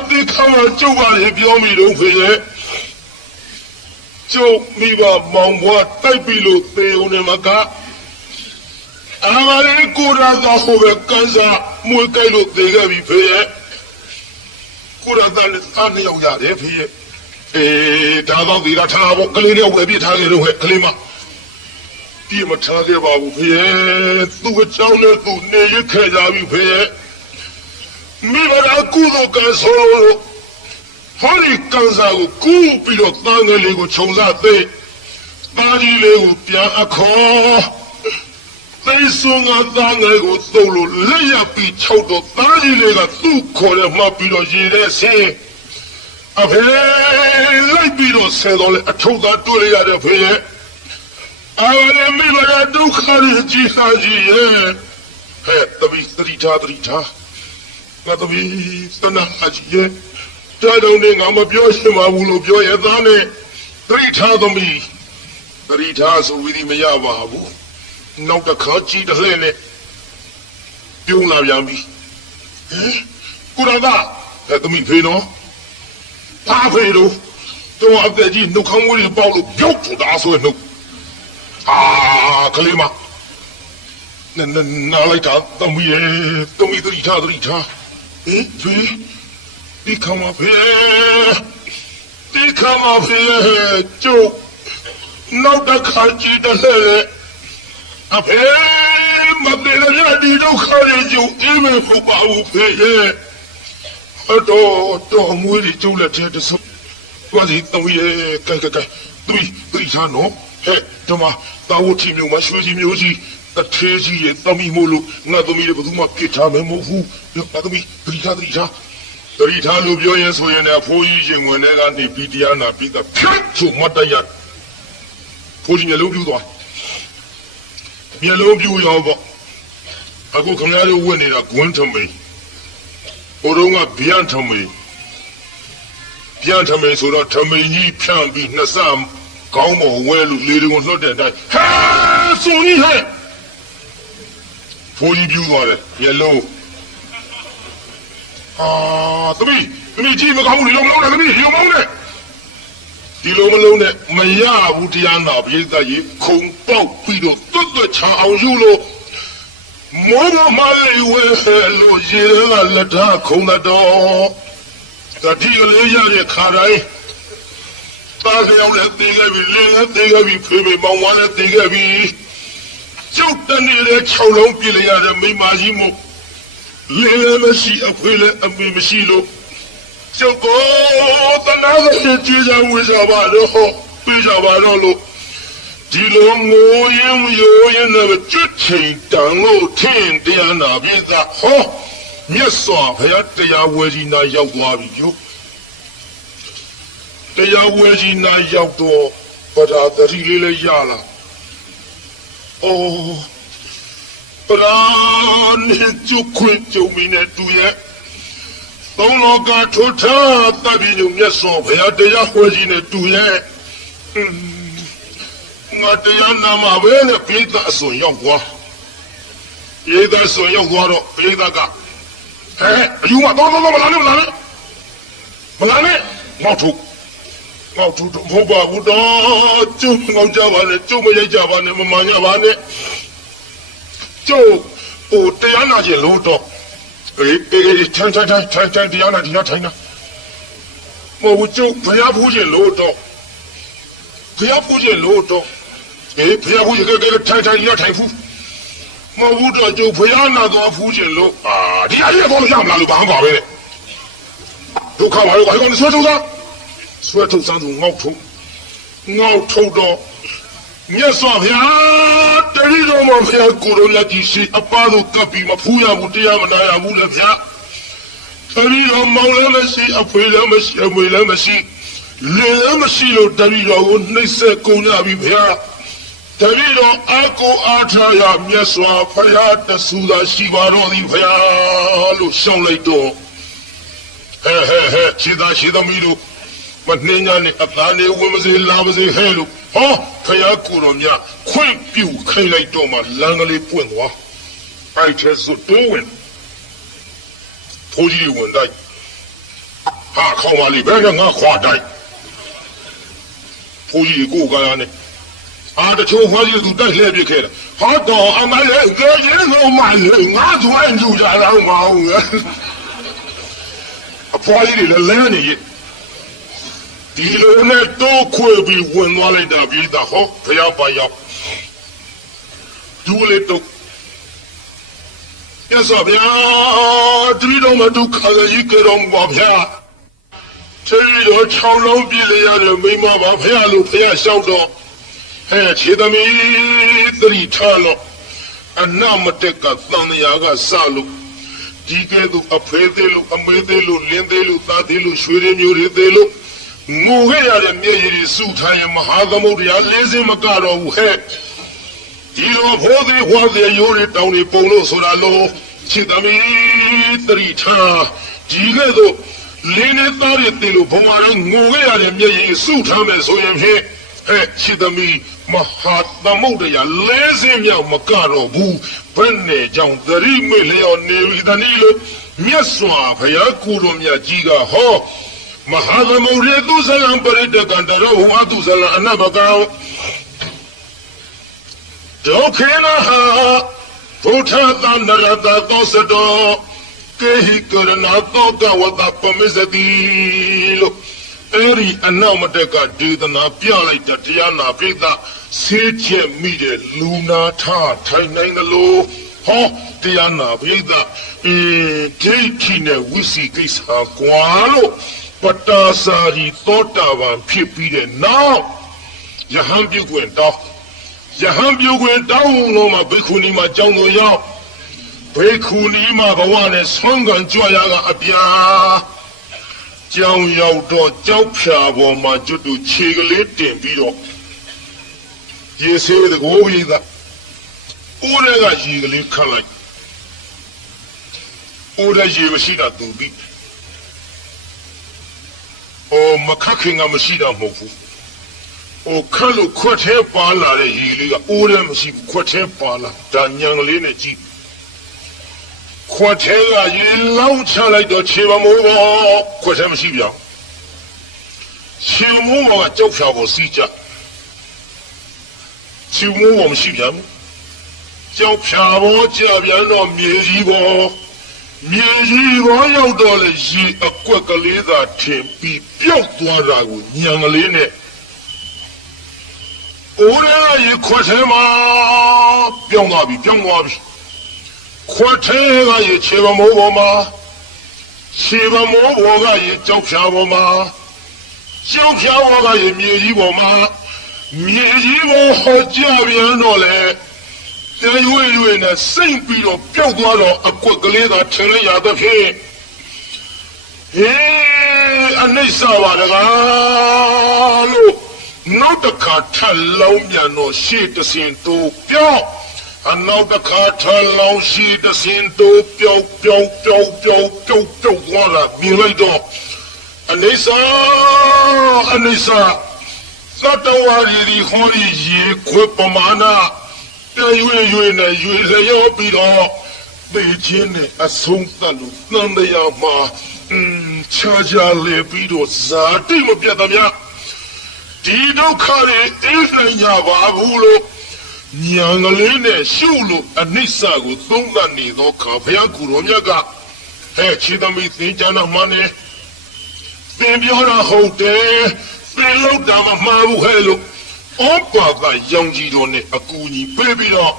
ဒီခါမှာကျုပ်ပါလေပြောမိတော့ဖေရဲ့ကျုပ်မိဘမောင်ဘွားတိုက်ပြီလို့သေုံနေမှာကအမလေးကိုရသာဟိုပဲကန်စားမွေးကြိုက်လို့သေခဲ့ပြီဖေရဲ့ကိုရသာနဲ့သားနှစ်ယောက်ရတယ်ဖေရဲ့ဒါတော့ဒီကထားဖို့ကလေးတွေဝယ်ပြထားကြလို့ဟဲ့ကလေးမဒီမထားခဲ့ပါဘူးဖေရဲ့သူ့အကြောင်းနဲ့သူနေရခဲ့ကြပြီဖေရဲ့မိဘကကုသိုလ်ကံဆိုလို့ဟောဒီကံစားကိုကူးပြီးတော့သားငယ်လေးကိုခြုံစားသိသားကြီးလေးကိုပြန်အခေါ်သိဆုံးကသားငယ်ကိုသုံးလို့လက်ရပြီးခြောက်တော့သားကြီးလေးကသူ့ခေါ်ရမှပြီးတော့ရေတဲ့ဆင်းအဖေလိုက်ပြီးတော့ဆဲတော့လေအထုပ်သားတွေ့ရတဲ့ဖေရဲ့အာရမိဘကဒုက္ခရကြီးဟာကြီးရဲ့ဟဲ့တပိသတိထားငါသမီးသနာအကြီးရဲ့တားတော့နေငါမပြောရှင်ပါဘူးလို့ပြောရသားနဲ့သတိထားသမီးသတိထားဆိုဝီဒီမရပါဘူးနောက်တစ်ခါကြည့်တဲ့လှဲ့နဲ့ပြုံးလာပြန်ပြီဟင်ကိုရတာသမီးဖေနော်ဘာဖေလို့တော့အသက်ကြီးနှုတ်ခမ်းဝေးတွေပေါက်လို့ပြုတ်ထတာဆိုရင်နှုတ်ကလေးမနားလိုက်တာသမီးရဲ့သမီးသတိထားဟင်ဖေဒီခမဖေကျုပ်နောက်တစ်ခါကြည့်တဲ့လှဲ့အဖေမသေးတဲ့ဒီဒုက္ခတွေကျုပ်အိမ်မဟုတ်ပါဘူးဖေရဲ့တော့မွေးတွေကျုပ်လက်ထဲတဆုပ်သွားစီသမီးရဲ့ကဲသမီးသတိထားနော်ဟဲ့ဒီမှာတာဝတီမျိုးမှာရွှေကြီးမျိုးကြီးတထေးကြီးရဲ့သမီးမို့လို့ငါသမီးတွေဘယ်သူမှပြစ်ထားမယ်မဟုတ်ဘူးငါသမီးသတိထားလို့ပြောရင်ဆိုရင်လည်းဖိုးကြီးရင်ဝင်တဲ့ကနေပြီးတရားနာပြီးတော့ဖြတ်ချုံမတရဖိုးကြီးမျိုးလုံးပြူသွားမျိုးလုံးပြူရောပေါ့အခုခင်ဗျားတို့ဝင်နေတာဂွန်းထမိန်ဟိုတော့ကဗျံထမိန်ဆိုတော့ထမိန်ကြီးဖြန့်ပြီးနှစ်ဆကောင်းမော်ဝဲလို့လေတွေကိုလွှတ်တဲ့အတိုင်းဟဲဆိုကြီးဟဲ့ဖိုးကြီးပြူသွားတယ်မျိုးလုံးသမီးကြီးမကောင်းဘူးဒီလိုမလုပ်နဲ့သမီးဒီလိုမလုပ်နဲ့မရဘူးတရားနာပြိဿကြီးခုံပေါက်ပြီးတော့တွတ်ချအောင်ယူလို့မောမလေးဝဲလို့ရေကလက်ထားခုံတော့တတိကလေးရတဲ့ခါတိုင်းသားလျောင်းနဲ့တေးခဲ့ပြီလင်းနဲ့တေးခဲ့ပြီဖေဖေမောင်ဝါနဲ့တေးခဲ့ပြီကျုပ်တနေတဲ့6လုံးပြည့်လိုက်ရတဲ့မိမကြီးမို့လေလည်းမရှိအဖေလည်းအမေမရှိလို့ကျုပ်ကိုတနာတဲ့ကြည်စံဝေးကြပါတော့ပြေးကြပါတော့လို့ဒီလိုငိုရင်ရိုးရင်လည်းကျွတ်ချိန်တန်လို့ထင်တရားနာပြသဟောမြတ်စွာဘုရားတရားဝဲကြီးနာရောက်သွားပြီယုတရားဝဲကြီးနာရောက်တော့ဗဒါတတိလေးလည်းရလာပရာနေကျုခွင့်ကြုံမီနဲ့တူရဲ့သုံးလောကထိုထားတပ်ပြီးညမြတ်စွာဘုရားတရားဟောကြီးနဲ့တူရဲ့ငါတရားနာမှာပဲနဲ့ပိဋကအစွန်ရောက်သွားပိဋကအစွန်ရောက်သွားတော့ပိဋကဟဲ့အယူမတော့မလာနဲ့ငေါ့ထုတ်မဟုတ်ပါဘူးတော့ကျုပ်ငေါ့ကြပါနဲ့ကျုပ်မရိုက်ကြပါနဲ့မမှန်ကြပါနဲ့ကျုပ်တရားနာခြင်းလို့တော့ထိုင်တရားနာထိုင်နာမဟုတ်ကျုပ်ဘုရားဖူးခြင်းလို့တော့ဘုရားဖူးခြင်းကထိုင်ဖူးမဟုတ်တော့ကျုပ်ဘုရားနာတော်ဖူးခြင်းလို့ဒီအရေးပေါ်လို့ရမလားလို့ဘာမှမပါပဲဒုက္ခပါလို့ဘာလို့ဆွဲထုတ်စမ်းသူငေါ့ထုတ်တော့မြတ်စွာဘုရားတတိတော်မှာဘုရားကိုယ်တော်လက်ကြီးရှိအပါတို့ကပ်ပြီးမဖူးရဘူးတရားမနာရဘူးလေဗျာတတိတော်မောင်လည်းမရှိအဖေလည်းမရှိအမွေလည်းမရှိ လေလည်းမရှိလို့တပည့်တော်ကိုနှိမ့်ဆက်ကုန်ကြပြီဗျာတပည့်တော်အာကိုအားထားရမြတ်စွာဘုရားတဆူသာရှိပါတော်သည်ဗျာလို့ရှောင်းလိုက်တော့ဟဲခြေသားရှိသမီးတို့မနှင်းညာနဲ့အသားလေးဝင်မစေလာမစေဟဲလို့ဟောဘုရားကိုတော်မြတ်ခွင့်ပြုခိုင်းလိုက်တော့မှလမ်းကလေးပွင့်သွားအဲ့ကျစွတ်တိုးဝင်ဘိုးကြီးဝင်တိုက်ဟာခေါင်းပါလိဘယ်နဲ့ငါခွာတိုက်ဘိုးကြီးကိုကရနဲ့အာတချို့ဟောကြီးသူတိုက်လှည့်ပြခဲ့တာဟာတော့အမလေးကြည်ရင်တော့မလေးငါကျွမ်းကြကြတော့မအောင်အဖွားကြီးတွေလည်းလဲနေရဲ့ဒီလိုနဲ့တော့ခွေပြီးဝင်သွားလိုက်တာပြည်သားဟောဖျားပါရောက်ဒူလေတော့ရသော်ဗျာဒီတော့မဒုက္ခကြီးကြောပါဗျာချေတော့ချောင်းလုံးပြည့်လေရတယ်မိမပါဖျားလို့ဖျားလျှောက်တော့ဟဲ့ခြေသမီးသတိထားလို့အနာမတက်ကသံဃာကစလို့ဒီကဲသူအဖေသေးလို့အမေသေးလို့လင်းသေးလို့သားသေးလို့ရွှေရင်းမျိုးတွေသေးလို့ငိုခဲ့ရတဲ့မျက်ရည်တွေစုထားရင်မဟာသမုဒ္ဒရာလေးစင်းမကတော့ဘူးဟဲ့ဒီလိုဖိုးသေးဝါသေးရိုးတွေတောင်းနေပုံလို့ဆိုတာလို့ခြေသမီးသတိထားဒီကဲသူလင်းနဲ့သားတွေသေးလို့ဘုံမာတော့ငိုခဲ့ရတဲ့မျက်ရည်စုထားမယ်ဆိုရင်ဖြင့်ဟဲ့ခြေသမီးမဟာသမုဒ္ဒရာလေးစင်းမြောက်မကတော့ဘူးဘယ်နဲ့ကြောင့်သတိမေ့လျော်နေပြီတနည်းလို့မြတ်စွာဘုရားကိုယ်တော်မြတ်ကြီးကဟောမဟာသမုဒ္ဒရာသူဇလံပရိတကံတရောဝါသူဇလံအနဘကံဒုက္ခေနဟာဘုထသန္တရတသောစတောကေဟိကရဏသောကဝတပမစ္စတိလို့အဲ့ဒီအနောက်မတက်ကဒေသနာပြလိုက်တဲ့တရားနာပိသဆေးချက်မိတဲ့လူနာထထိုင်နိုင်တယ်လို့ဟောတရားနာပိသဒိဋ္ဌိနဲ့ဝိစီကိစ္စကွာလို့ပတာစာရီသောတာပန်ဖြစ်ပြီးတဲ့နောက်ယဟန်ပြုခွင့်တောင်းလို့မှဘိက္ခုနီမှာကြောင်းတော်ရောက်ဘိက္ခုနီမှာဘဝနဲ့ဆွမ်းခံကြွရကအပြာကြောင်းရောက်တော့ကြောက်ဖြာပေါ်မှာကျွတ်တူခြေကလေးတင်ပြီးတော့ရေဆေးတဲ့ကိုကြီးကဦးရဲကရေကလေးခတ်လိုက်ဦးရဲရေမရှိတာသူပြီးမခက်ခင်ကမရှိတာမဟုတ်ဘူးခက်လို့ခွက်သေးပါလာတဲ့ရေလေးကဦးရဲမရှိဘူးခွက်သေးပါလာဒါညံကလေးနဲ့ကြည့်ခွက်သေးကရေလောင်းချလိုက်တော့ခြေမမိုးတော့ခွက်သေးမရှိပြန်ခြေမိုးကကြောက်ဖြာကိုစီးကြခြေမိုးကမရှိပြန်ကြောက်ဖြာပေါ်ကြပြန်တော့မြေကြီးပေါ်ရောက်တော့လေရေအကွက်ကလေးသာထင်ပြီးပြုတ်သွားတာကိုညံကလေးနဲ့ဦးရဲရေခွက်သေးမှာပြောင်းသွားပြီခွက်သေးကရေခြေမမိုးပေါ်မှာခြေမမိုးပေါ်ကရေကြောက်ဖြာပေါ်မှာကြောက်ဖြာပေါ်ကရေမြေကြီးပေါ်မှာမြေကြီးပေါ်ဟောကြပြန်တော့လေတဲရွေနဲ့စိတ်ပြီးတော့ပျောက်သွားတော့အကွက်ကလေးသာထင်ရသဖြင့်အနိစ္စပါတကားလို့နောက်တစ်ခါထပ်လောင်းပြန်တော့ရှေ့တစင်တိုးပြောင်းနောက်တစ်ခါထပ်လောင်းရှေ့တစင်တိုးပြောင်းသွားတာမြင်လိုက်တော့အနိစ္စသတ္တဝါရီဟောရီရေခွေပမာဏရွေနဲ့ရွေလျောပြီးတော့သိချင်းနဲ့အဆုံးသတ်လို့သံတရားမှာချာလေပြီးတော့ဇာတိမပြတ်သမျှဒီဒုက္ခတွေအိမ်နိုင်ကြပါဘူးလို့ညာကလေးနဲ့ရှုလို့အနိစ္စကိုသုံးသပ်နေသောခါဘုရားကိုယ်တော်မြတ်ကဟဲ့ခြေသမီးသင်ကြားနာမှန်းနေသင်ပြောတာဟုတ်တယ်သင်လို့တာမမှားဘူးဟဲ့လို့ဩပါကရောင်ကြီးတော်နဲ့အကူကြီးပေးပြီးတော့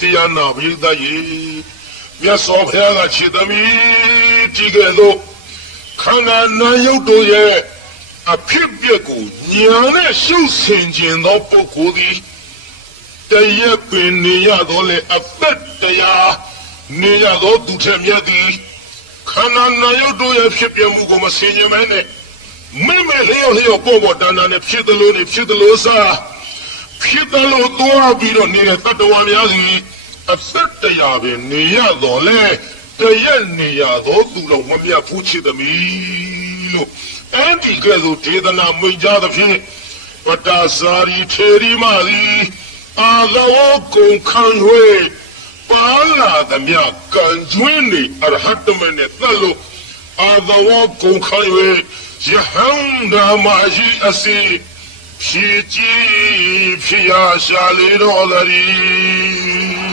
တရားနာပိသရေမြတ်စွာဘုရားကခြေသမီးဒီကဲ့သို့ခန္ဓာနာယုတ်တို့ရဲ့အဖြစ်ပြက်ကိုညာနဲ့ရှုဆင်ခြင်းသောပုဂ္ဂိုလ်သည်တရက်ပင်နေရတော့လေအသက်တရားနေရတော့သူထက်မြတ်သည်ခန္ဓာနာယုတ်တို့ရဲ့ဖြစ်ပြမှုကိုမဆင်ခြင်မဲနဲ့妹妹了，婆婆单单的皮的罗啥，皮的罗多比了你打的瓦米亚子，塞的呀呗，你呀多嘞，这人你呀多读了我们呀夫妻的米喽，俺这个都觉得那没家的皮，我打啥的车的嘛的，啊，那我公看会。巴拉的面跟追你，而哈德们的道路，阿达我公开为是很大马西阿西，皮吉皮亚下里罗的哩。